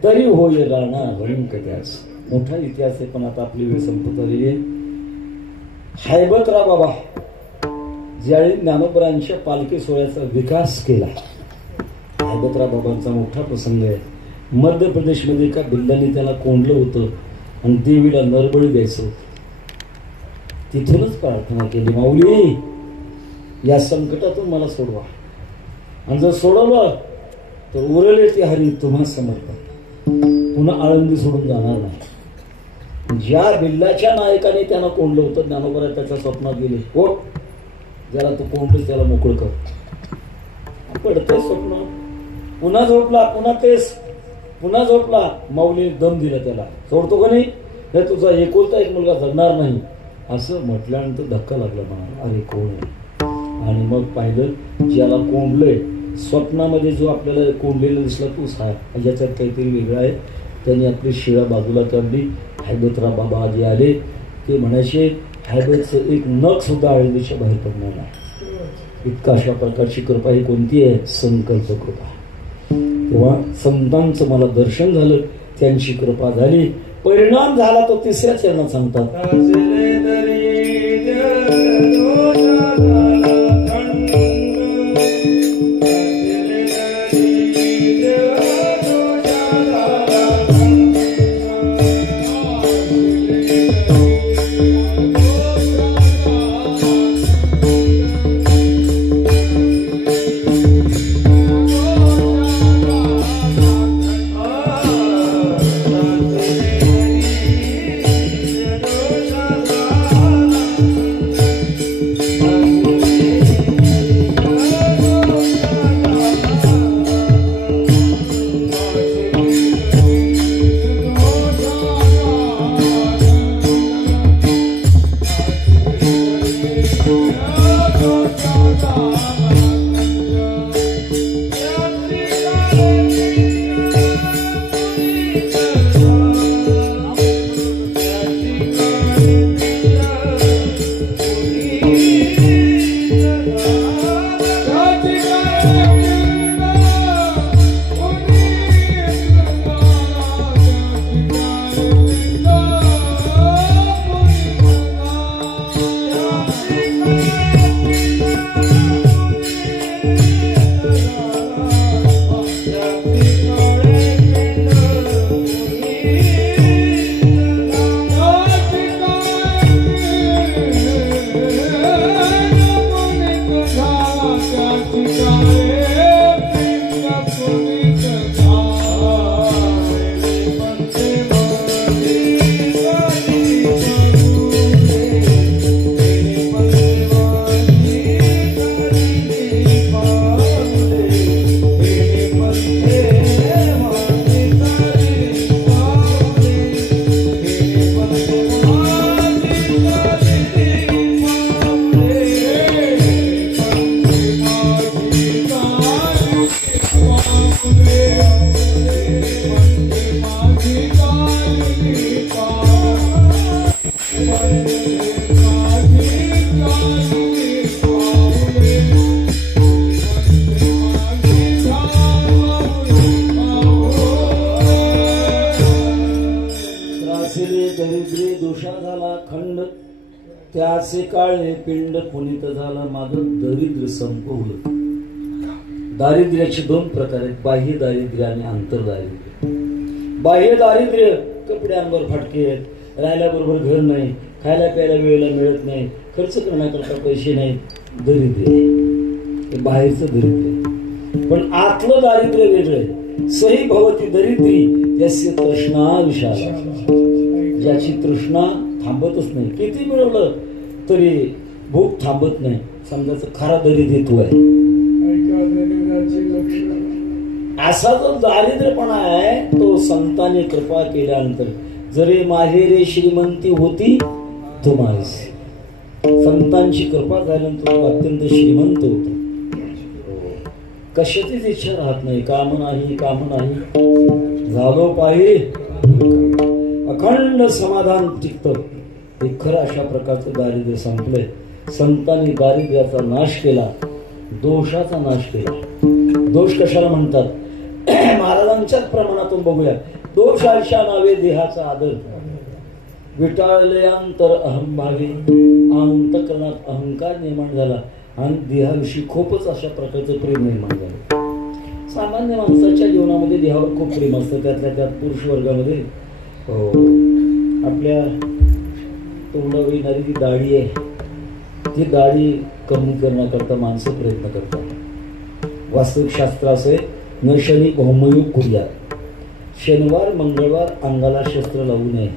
तरी होय राणा रंक त्यास. मोठा इतिहास आहे पण आता आपली वेळ संपत आलेली आहे. हैबतराव बाबा ज्यावेळी ज्ञानोबरांच्या पालखी सोहळ्याचा विकास केला हैबतराव बाबांचा मोठा प्रसंग आहे. मध्य प्रदेशमध्ये एका भिल्लांनी त्याला कोंडलं होतं आणि देवीला नरबळी द्यायचं होतं. तिथूनच प्रार्थना केली माऊली या संकटातून मला सोडवा आणि जर सोडवलं तर उरले ते हरी तुम्हा समर्थ पुन्हा आळंदी सोडून जाणार नाही. ज्या बिल्लाच्या नायकाने त्यांना कोंडलं होतं ज्ञानोबा त्याच्या स्वप्नात गेले हो ज्याला तू कोंडलीस त्याला मोकळ कर. पडतंय स्वप्न पुन्हा झोपला पुन्हा झोपला माऊली दम दिला त्याला सोडतो का नाही हे तुझा एकुलता एक मुलगा जगणार नाही असं म्हटल्यानंतर धक्का लागला मला. अरे कोण आहे आणि मग पाहिलं ज्याला कोंडलंय स्वप्नामध्ये जो आपल्याला कोंडलेला दिसला तूच हा याच्यात काहीतरी वेगळं आहे. त्यांनी आपली शिळा बाजूला काढली. हैबतराव बाबा जे आले ते म्हणायचे हैबतचं एक नख सुद्धा आळंदीच्या बाहेर पडणार नाही. इतका अशा प्रकारची कृपा ही कोणती आहे संकल्प कृपा. तेव्हा संतांचं मला दर्शन झालं त्यांची कृपा झाली. परिणाम झाला तो तिसऱ्या चरणात सांगतात त्याचे काळे पिंड पुनीत झाला, माझं दारिद्र्य संपवलं. दारिद्र्याचे दोन प्रकार आहेत, बाह्य दारिद्र्य आणि आंतर दारिद्र्य. बाह्य दारिद्र्य कपडे अंगावर फाटके आहेत, राहिल्याबरोबर घर नाही, खायला प्यायला वेळेला मिळत नाही, खर्च करण्याकरता पैसे नाही, दरिद्र्य हे बाहेरचं दरिद्र्य. पण आतलं दारिद्र्य वेगळं. सही भवती दरिद्री यस्य तृष्णा विशाला, ज्याची तृष्णा थांबतच नाही, किती मिळवलं तरी भूक थांबत नाही, समजायचं खरा दरिद्रित्व आहे. असा जो दारिद्र्यपणा आहे तो संतांनी कृपा केल्यानंतर, जरी माहेरे श्रीमंती होती तुम्हास, संतांची कृपा झाल्यानंतर तो अत्यंत श्रीमंत होतो. कशाचीच इच्छा राहत नाही, काम नाही, काम नाही, झालो पाहिजे, अखंड समाधान टिकतं. हे खरं अशा प्रकारचं दारिद्र्य संपलंय. संतांनी दारिद्र्याचा नाश केला, दोषाचा नाश केला. दोष कशाला म्हणतात महाराजांच्याच प्रमाणातून बघूया. दोष आयशा नावे देहाचा आदर, विटाळले अंतर अहंभावी, अंतःकरणात अहंकार निर्माण झाला आणि देहाविषयी खूपच अशा प्रकारचं प्रेम निर्माण झालं. सामान्य माणसाच्या जीवनामध्ये देहावर खूप प्रेम असतं, त्यातल्या त्यात पुरुष वर्गामध्ये आपल्या तोंडावर येणारी जी दाढी आहे, ती दाढी कमी करण्याकरता माणसं प्रयत्न करतात. वास्तविक शास्त्र असे, न शनी भौमयुग कुर्या, शनिवार मंगळवार अंगाला शस्त्र लावू नये.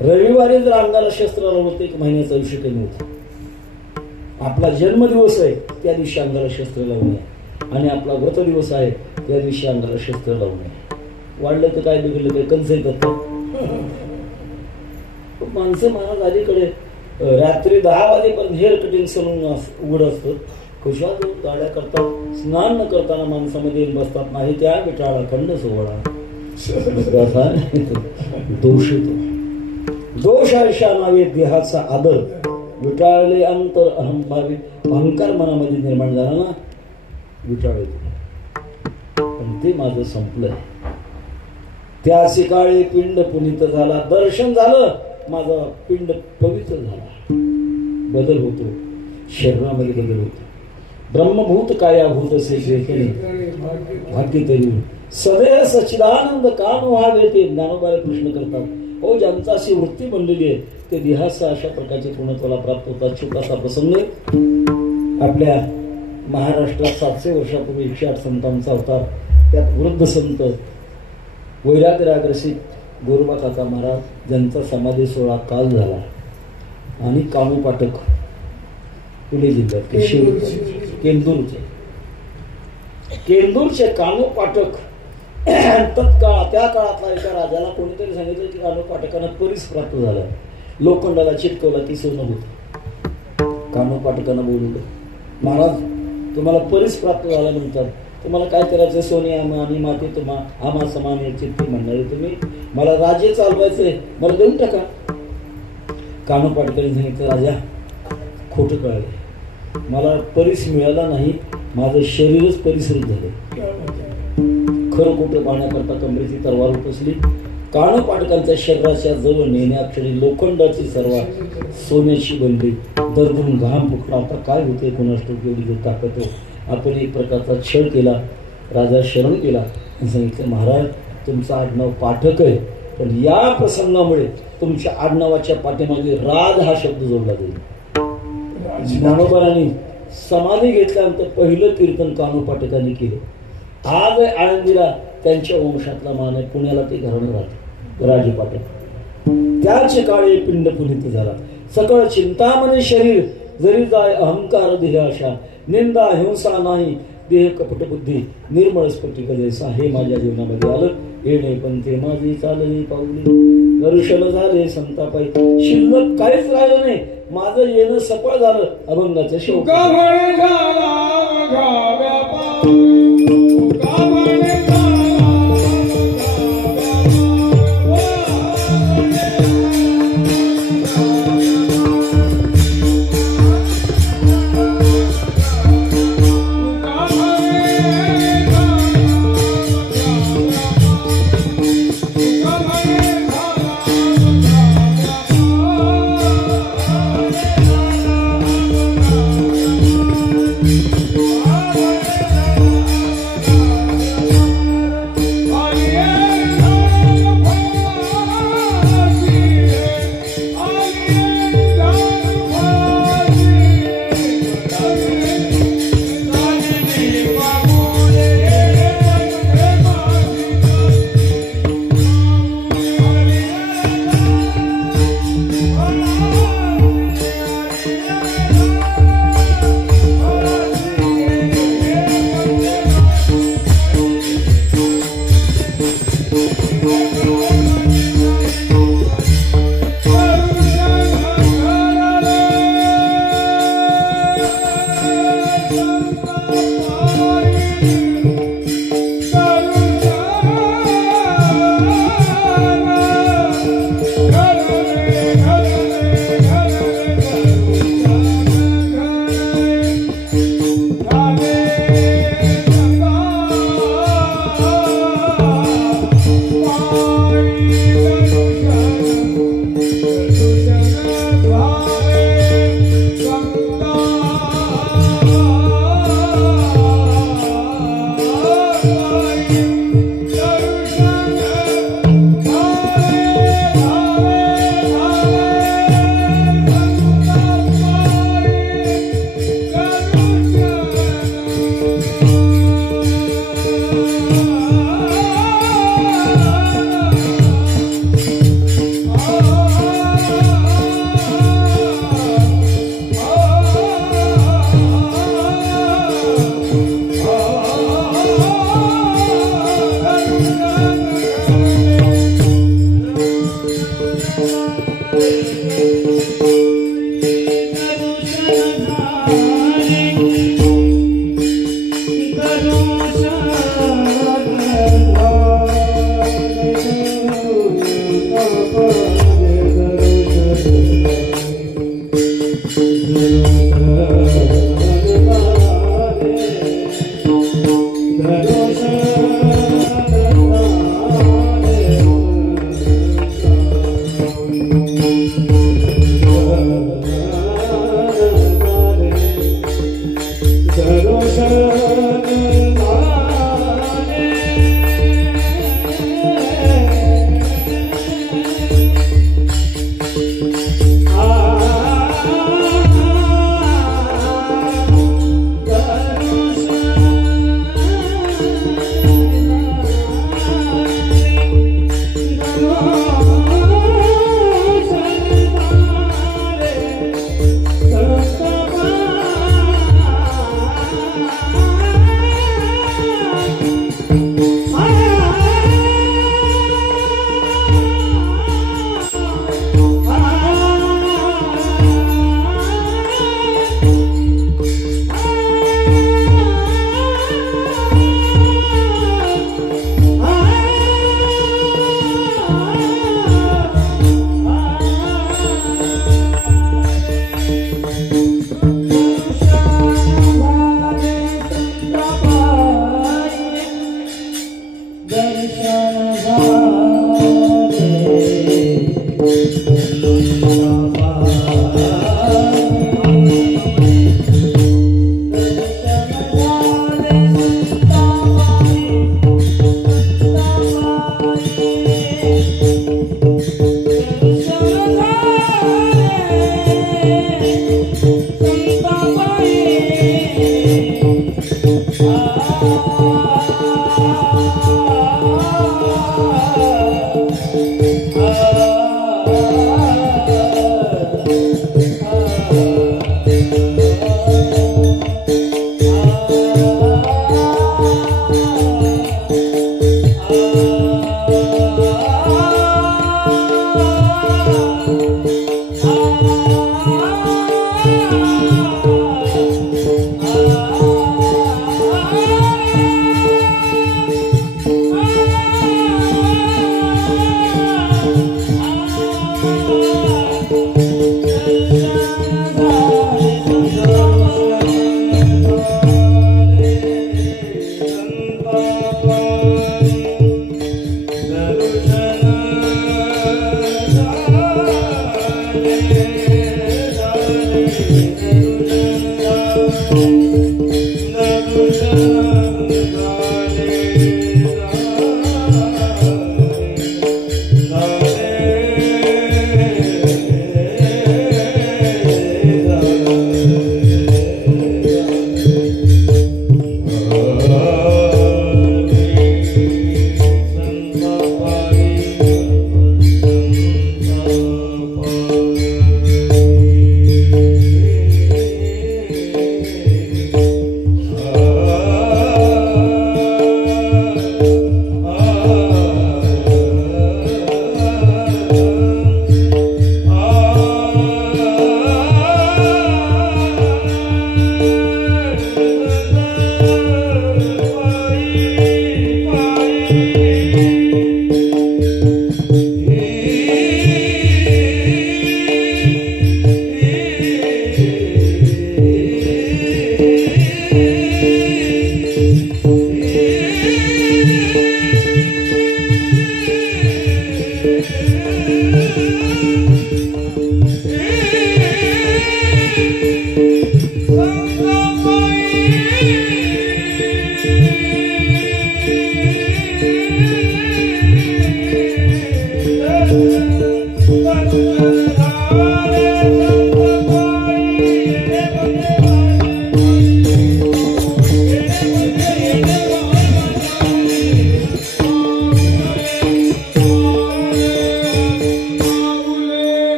रविवारी जर अंगाला शस्त्र लावलं तर 1 महिन्याचं आयुष्य कमी होतं. आपला जन्मदिवस आहे त्या दिवशी अंगाला शस्त्र लावू नये, आणि आपला व्रत दिवस आहे त्या दिवशी अंगाला शस्त्र लावू नये. वाढलं तर काय, बिघडलं काय, कंस येतात. माणसं महाराज अलीकडे रात्री 10 वाजेपर्यंत हेअर कटिंग सलून उघड असतं, खुशाल गाड्या करतात, स्नान न करताना माणसामध्ये बसतात. नाही त्या विटाळा खंड सोहळा दोष येतो. दोष आयशा नावे देहाचा आदर, विटाळले अंतर अहंभावी, अहंकार मनामध्ये निर्माण झाला ना, विटाळ येतो. पण ते माझं संपलंय. त्याचे काळे पिंड पुनीत झाला, दर्शन झालं, माझा पिंड पवित्र झाला. बदल होतो, शरीरामध्ये बदल होतो. ब्रह्मभूत कायाभूत असे भाग्य तरी सदैव सच्चिदानंद काम व्हावे, ते ज्ञानोबा प्रश्न करतात. हो, ज्यांचा अशी वृत्ती बनलेली आहे ते देहाचा अशा प्रकारचे पूर्णत्वाला प्राप्त होतात. छोटासा प्रसंग, आपल्या महाराष्ट्रात 700 वर्षापूर्वी 108 संतांचा अवतार, त्यात वृद्ध संत वैराग्यराग्रसित गोरोबा काका महाराज, ज्यांचा समाधी सोहळा काल झाला, आणि कानू पाठक पुणे जिल्ह्यात केंदूरचे कानू पाठक, तत्काळ त्या काळातला एका राजाला कोणीतरी सांगितलं की कानू पाठकांना परीस प्राप्त झाला. लोखंडाला चिटकवला की सोनं होतं. कानू पाठकांना बोलवलं, महाराज तुम्हाला परीस प्राप्त झाल्यानंतर तुम्हाला काय करायचं, सोने आणि माती तुम्हा आम्हा समान चित्ती म्हणणारे तुम्ही, मला राज्य चालवायचंय, मला देऊन टाका. कानू पाटकरांनी सांगितलं, राजा खोटं कळले, मला परीस मिळाला नाही, माझं शरीरच परिसृत झाले. खरं खोटं पाहण्याकरता कमरेची तलवार उपसली. कानू पाटकांच्या शरीराच्या जवळ नेण्याक्षणी लोखंडाची सर्वात सोन्याची बनली. दरदून घाम फुटला. आता काय होते कोणास ठाऊक, एवढी जर ताकद आहे. आपण एक प्रकारचा छळ केला. राजा शरण केला आणि सांगितलं, महाराज तुमचं आडनाव पाठक आहे, पण या प्रसंगामुळे तुमच्या आडनावाच्या पाठीमागे राज हा शब्द जोडला जाईल. ज्ञानोबांनी समाधी घेतल्यानंतर पहिलं कीर्तन कानू पाठकांनी केलं. आज आळंदीला त्यांच्या वंशातला मान आहे, पुण्याला ते घराणं राहते राजे पाठक. त्याचे काळे पिंड पुनीत झाला, सकळ चिंतामणी शरीर, जरी जाय अहंकार देह आशा, निंदा हिंसा नाही देह कपट बुद्धी, निर्मळ स्फटिक जैसा. हे माझ्या जीवनामध्ये आलं. येणे पण ते माझी चालली पावली, दर्शन झाले संतापाई, शिल्लक काहीच राहिलं नाही. माझं येणं सफळ झालं. अभंगाचं शेवट.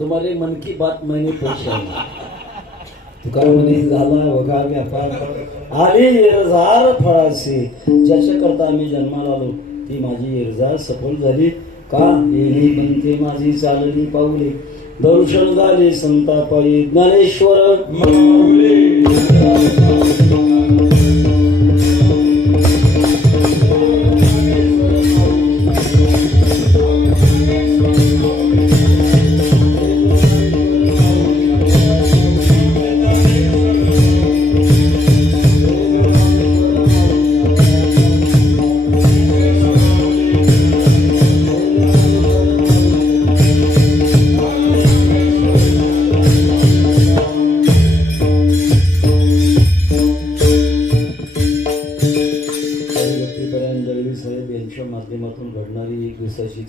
तुम्हारे मन की बात मैंने पूछा तुकाराम म्हणे झाला बघा व्यापार आली इरजार फळाची ज्याच्याकरता आम्ही जन्माला आलो ती माझी इरजार सफल झाली का येली म्हणते माझी चालली पाऊले दर्शन झाले संतापायी ज्ञानेश्वर माऊली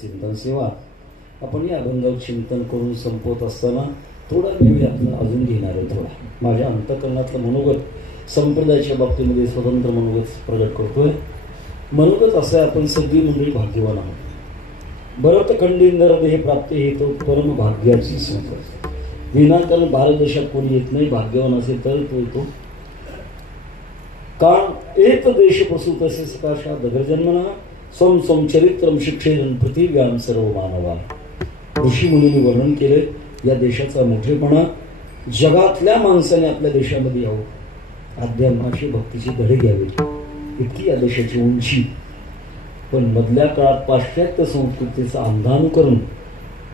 चिंतन सेवा आपण या अभंगावर चिंतन करून संपवत असताना थोडा वेळ आपला अजून घेणार आहे थोडा माझ्या अंतःकरणातलं मनोगत संप्रदायाच्या बाबतीमध्ये स्वतंत्र मनोगत प्रगट करतोय मनोगत असं आहे आपण सगळी मंडळी भाग्यवान आहोत भरतखंडी नरदेह प्राप्ती हे तो परम भाग्याची संपत विनाकारण भारत देशात कोणी येत नाही भाग्यवान असेल तर तो येतो कारण एक देश प्रसूत असे सकाशा दगरजन्मना स्वम स्वम चरित्रम शिक्षेन पृथिव्याम सर्व मानवा ऋषी मुनींनी वर्णन केले या देशाचा मोठेपणा जगातल्या माणसाने आपल्या देशामध्ये यावं अध्यात्माची भक्तीची धडे घ्यावे इतकी या देशाची उंची पण मधल्या काळात पाश्चात्य संस्कृतीचं अंधानुकरण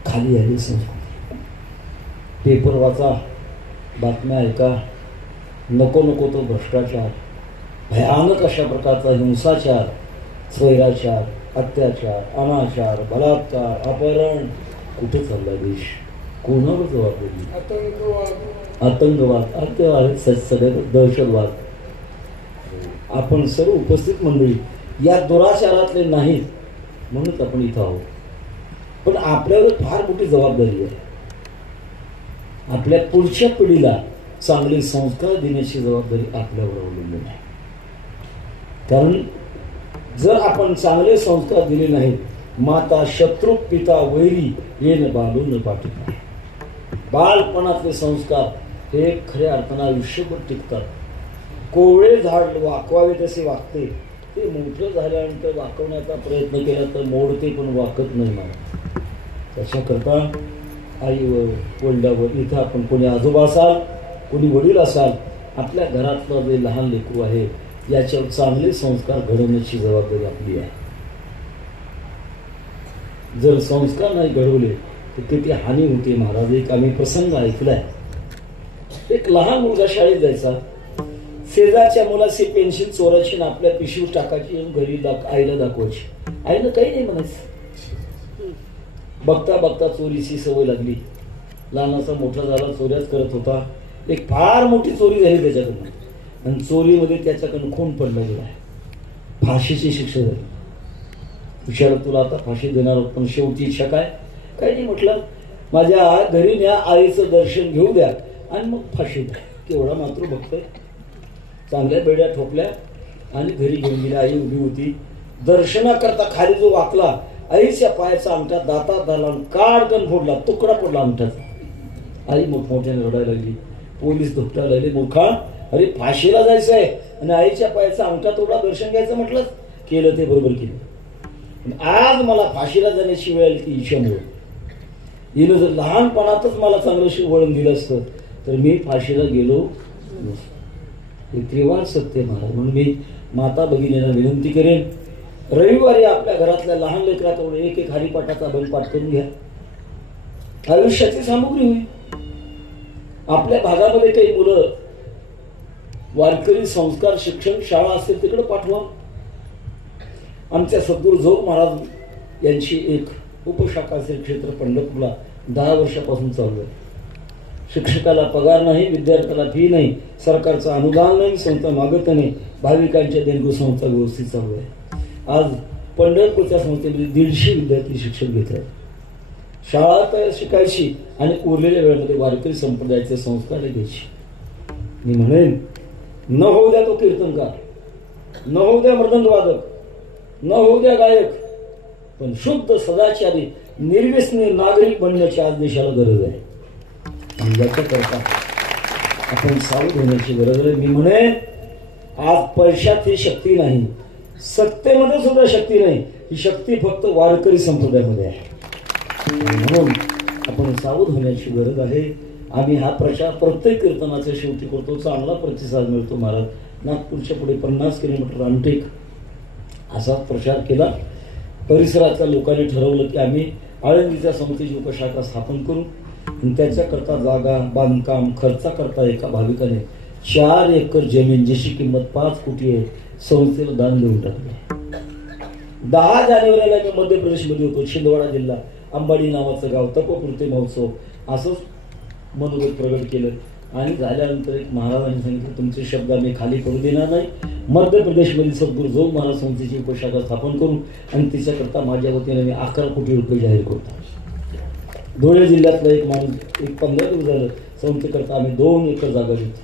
खाली आली संस्कृती पेपर वाचा बातम्या ऐका नको नको तो भ्रष्टाचार भयानक अशा प्रकारचा हिंसाचार, स्वैराचार, अत्याचार, अनाचार, बलात्कार, अपहरण कुठे चालला देश? कोणावर जबाबदारी? आतंकवाद, सगळ्यात दहशतवाद. आपण सर्व उपस्थित मंडळी या दुराचारातले नाहीत म्हणूनच आपण इथं आहोत. पण आपल्यावर फार मोठी जबाबदारी आहे. आपल्या पुढच्या पिढीला चांगले संस्कार देण्याची जबाबदारी आपल्यावर अवलंबून आहे. कारण जर आपण चांगले संस्कार दिले नाहीत, माता शत्रू पिता वैरी येन बालू न पाठी. बालपणातले संस्कार हे खऱ्या अर्थानं आयुष्यभर टिकतात. कोवळे झाड वाकवावे तसे वाकते, ते मोठं झाल्यानंतर वाकवण्याचा प्रयत्न केला तर मोडते पण वाकत नाही. मला त्याच्याकरता आईवर वडिलावर, इथं आपण कोणी आजोबा असाल, कोणी वडील असाल, आपल्या घरातलं जे लहान लेकरू आहे याच्यावर चांगले संस्कार घडवण्याची जबाबदारी आपली आहे. जर संस्कार नाही घडवले तर किती हानी होते. महाराज एक आम्ही प्रसंग ऐकलाय. एक लहान मुलगा शाळेत जायचा, शेजारच्या मुलाची पेन्सिल चोरायची ना आपल्या पिशवीत टाकायची, घरी आईला दाखवायची. आईनं काही नाही म्हणायचं. बघता बघता चोरीची सवय लागली. लहानाचा मोठा झाला, चोऱ्याच करत होता. एक फार मोठी चोरी झाली त्याच्याकडनं, आणि चोरीमध्ये त्याच्याकडनं खून पडला गेला. फाशीची शिक्षा झाली. विचार तुला आता फाशी देणार आहोत, पण शेवटी इच्छा काय? काही नाही म्हटलं, माझ्या घरी न्या, आईचं दर्शन घेऊ द्या आणि मग फाशी द्या. केवढा मात्र बघतोय. चांगल्या बेड्या ठोकल्या आणि घरी घेऊन गेल्या. आई उभी होती. दर्शनाकरता खाली जो वाकला, आईच्या पायाचा अंगठा दातात झाला, काडकन फोडला, तुकडा पडला अंगठाचा. आई मोठमोठ्याने रडायला लागली. पोलीस धोपटायला लागले. मूर्खा, अरे फाशीला जायचं आहे आणि आईच्या पायाचा अंगठा तोडा, दर्शन घ्यायचं म्हटलं. केलं ते बरोबर केलं. आज मला फाशीला जाण्याची वेळ आली ती ईशामुळे. हिनं जर लहानपणातच मला चांगलं वळण दिलं असतं तर मी फाशीला गेलो नसतो. हे त्रिवार सत्य महाराज. म्हणून मी माता भगिनींना विनंती करेन, रविवारी आपल्या घरातल्या लहान लेकराकडून एक एक हरिपाठाचा बलिपाठ करून घ्या. आयुष्याची सामुग्री होईल. आपल्या भागामध्ये काही मुलं वारकरी संस्कार शिक्षण शाळा असेल तिकडे पाठवा. आमच्या सद्गुरू जोग महाराज यांची एक उपशाखा असेल क्षेत्र पंढरपूरला 10 वर्षापासून चालू आहे. शिक्षकाला पगार नाही, विद्यार्थ्याला फी नाही, सरकारचं अनुदान नाही, संस्था मागत नाही, भाविकांच्या देणगी संस्था व्यवस्थित चालू आहे. आज पंढरपूरच्या संस्थेमध्ये 150 विद्यार्थी शिक्षण घेत आहेत. शाळा तर शिकायची आणि उरलेल्या वेळामध्ये वारकरी संप्रदायाचे संस्कार घ्यायचे. मी म्हणेन, न होऊ द्या तो कीर्तनकार, न होऊ द्या मृदंगवादक, न होऊ द्या गायक, पण शुद्ध सदाचारी निर्व्यसनी नागरिक बनण्याची आज देशाला गरज आहे. आणि याच्याकरता आपण सावध होण्याची गरज आहे. मी म्हणेन, आज पैशात ही शक्ती नाही, सत्तेमध्ये सुद्धा शक्ती नाही. ही शक्ती फक्त वारकरी संप्रदायामध्ये आहे. म्हणून आपण सावध होण्याची गरज आहे. आम्ही हा प्रचार प्रत्येक कीर्तनाच्या शेवटी करतो. चांगला प्रतिसाद मिळतो. महाराज नागपूरच्या पुढे 50 किलोमीटर रामटेक असाच प्रचार केला. परिसरातल्या लोकांनी ठरवलं की आम्ही आळंदीच्या संस्थेची उपशाखा स्थापन करू. आणि त्याच्याकरता जागा, बांधकाम खर्चाकरता एका भाविकाने 4 एकर जमीन, ज्याची किंमत 5 कोटी आहे, संस्थेला दान देऊन टाकले. 10 जानेवारीला मी मध्य प्रदेशमध्ये होतो. छिंदवाडा जिल्हा, अंबाडी नावाचं गाव, तपपूर्ती महोत्सव असंच मनोगत प्रगट केलं. आणि झाल्यानंतर एक महाराजांनी सांगितलं, तुमचे शब्द आम्ही खाली करू देणार नाही. मध्य प्रदेशमध्ये सद्गुरू जोग महाराज संस्थेची उपशाखा स्थापन करू आणि तिच्याकरता माझ्या वतीने मी 11 कोटी रुपये जाहीर करतो. धुळे जिल्ह्यातला एक माणूस, एक 15 दिवस झालं, संस्थेकरता आम्ही 2 एकर जागा देतो.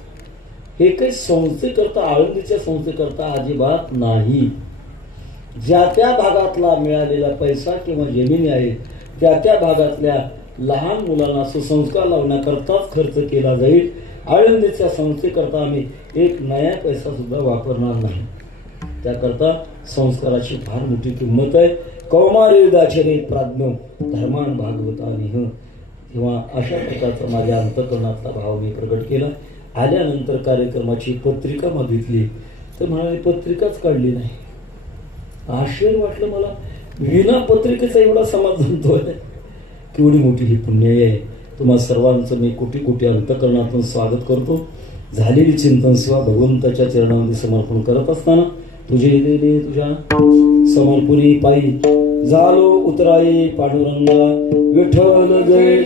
हे काही संस्थेकरता, आळंदीच्या संस्थेकरता अजिबात नाही. ज्या त्या भागातला मिळालेला पैसा किंवा जमिनी आहे त्या त्या भागातल्या लहान मुलांना सुसंस्कार लावण्याकरताच खर्च केला जाईल. आळंदीच्या संस्थेकरता आम्ही एक नया पैसा सुद्धा वापरणार नाही. त्याकरता संस्काराची फार मोठी किंमत आहे. कौमारयुधाचरे प्राज्ञो धर्मान भागवतानिह. किंवा अशा प्रकारचा माझ्या अंतःकरणातला भाव मी प्रकट केला. आल्यानंतर कार्यक्रमाची पत्रिका मागितली तर म्हणाले पत्रिकाच काढली नाही. आश्चर्य वाटलं मला. विना पत्रिकेचा एवढा समाज जमतोय. केवढी मोठी ही पुण्य आहे. तुम्हा सर्वांचं मी कोटी कोटी अंतःकरणातून स्वागत करतो. झालेली चिंतन सेवा भगवंताच्या चरणामध्ये समर्पण करत असताना तुझे दिले तुझ्या समर्पणी पायी झालो उतराई पांडुरंगा विठ्ठल जय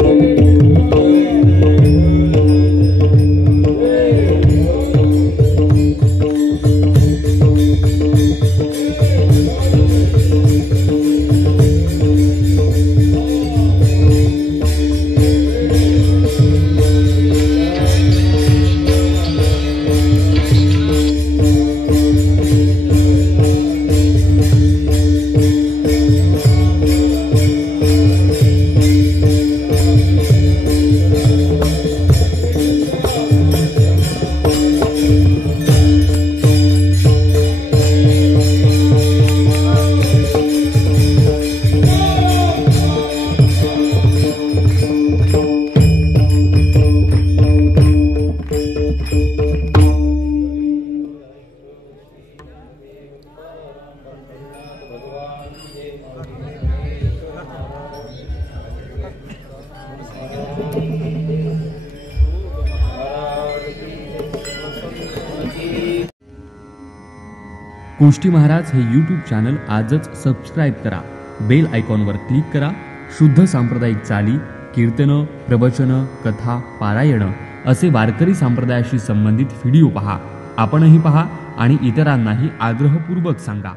कुष्टी महाराज हे यूट्यूब चॅनल आजच सबस्क्राईब करा, बेल आयकॉनवर क्लिक करा. शुद्ध सांप्रदायिक चाली, कीर्तनं, प्रवचनं, कथा, पारायणं असे वारकरी संप्रदायाशी संबंधित व्हिडिओ पहा. आपणही पहा आणि इतरांनाही आग्रहपूर्वक सांगा.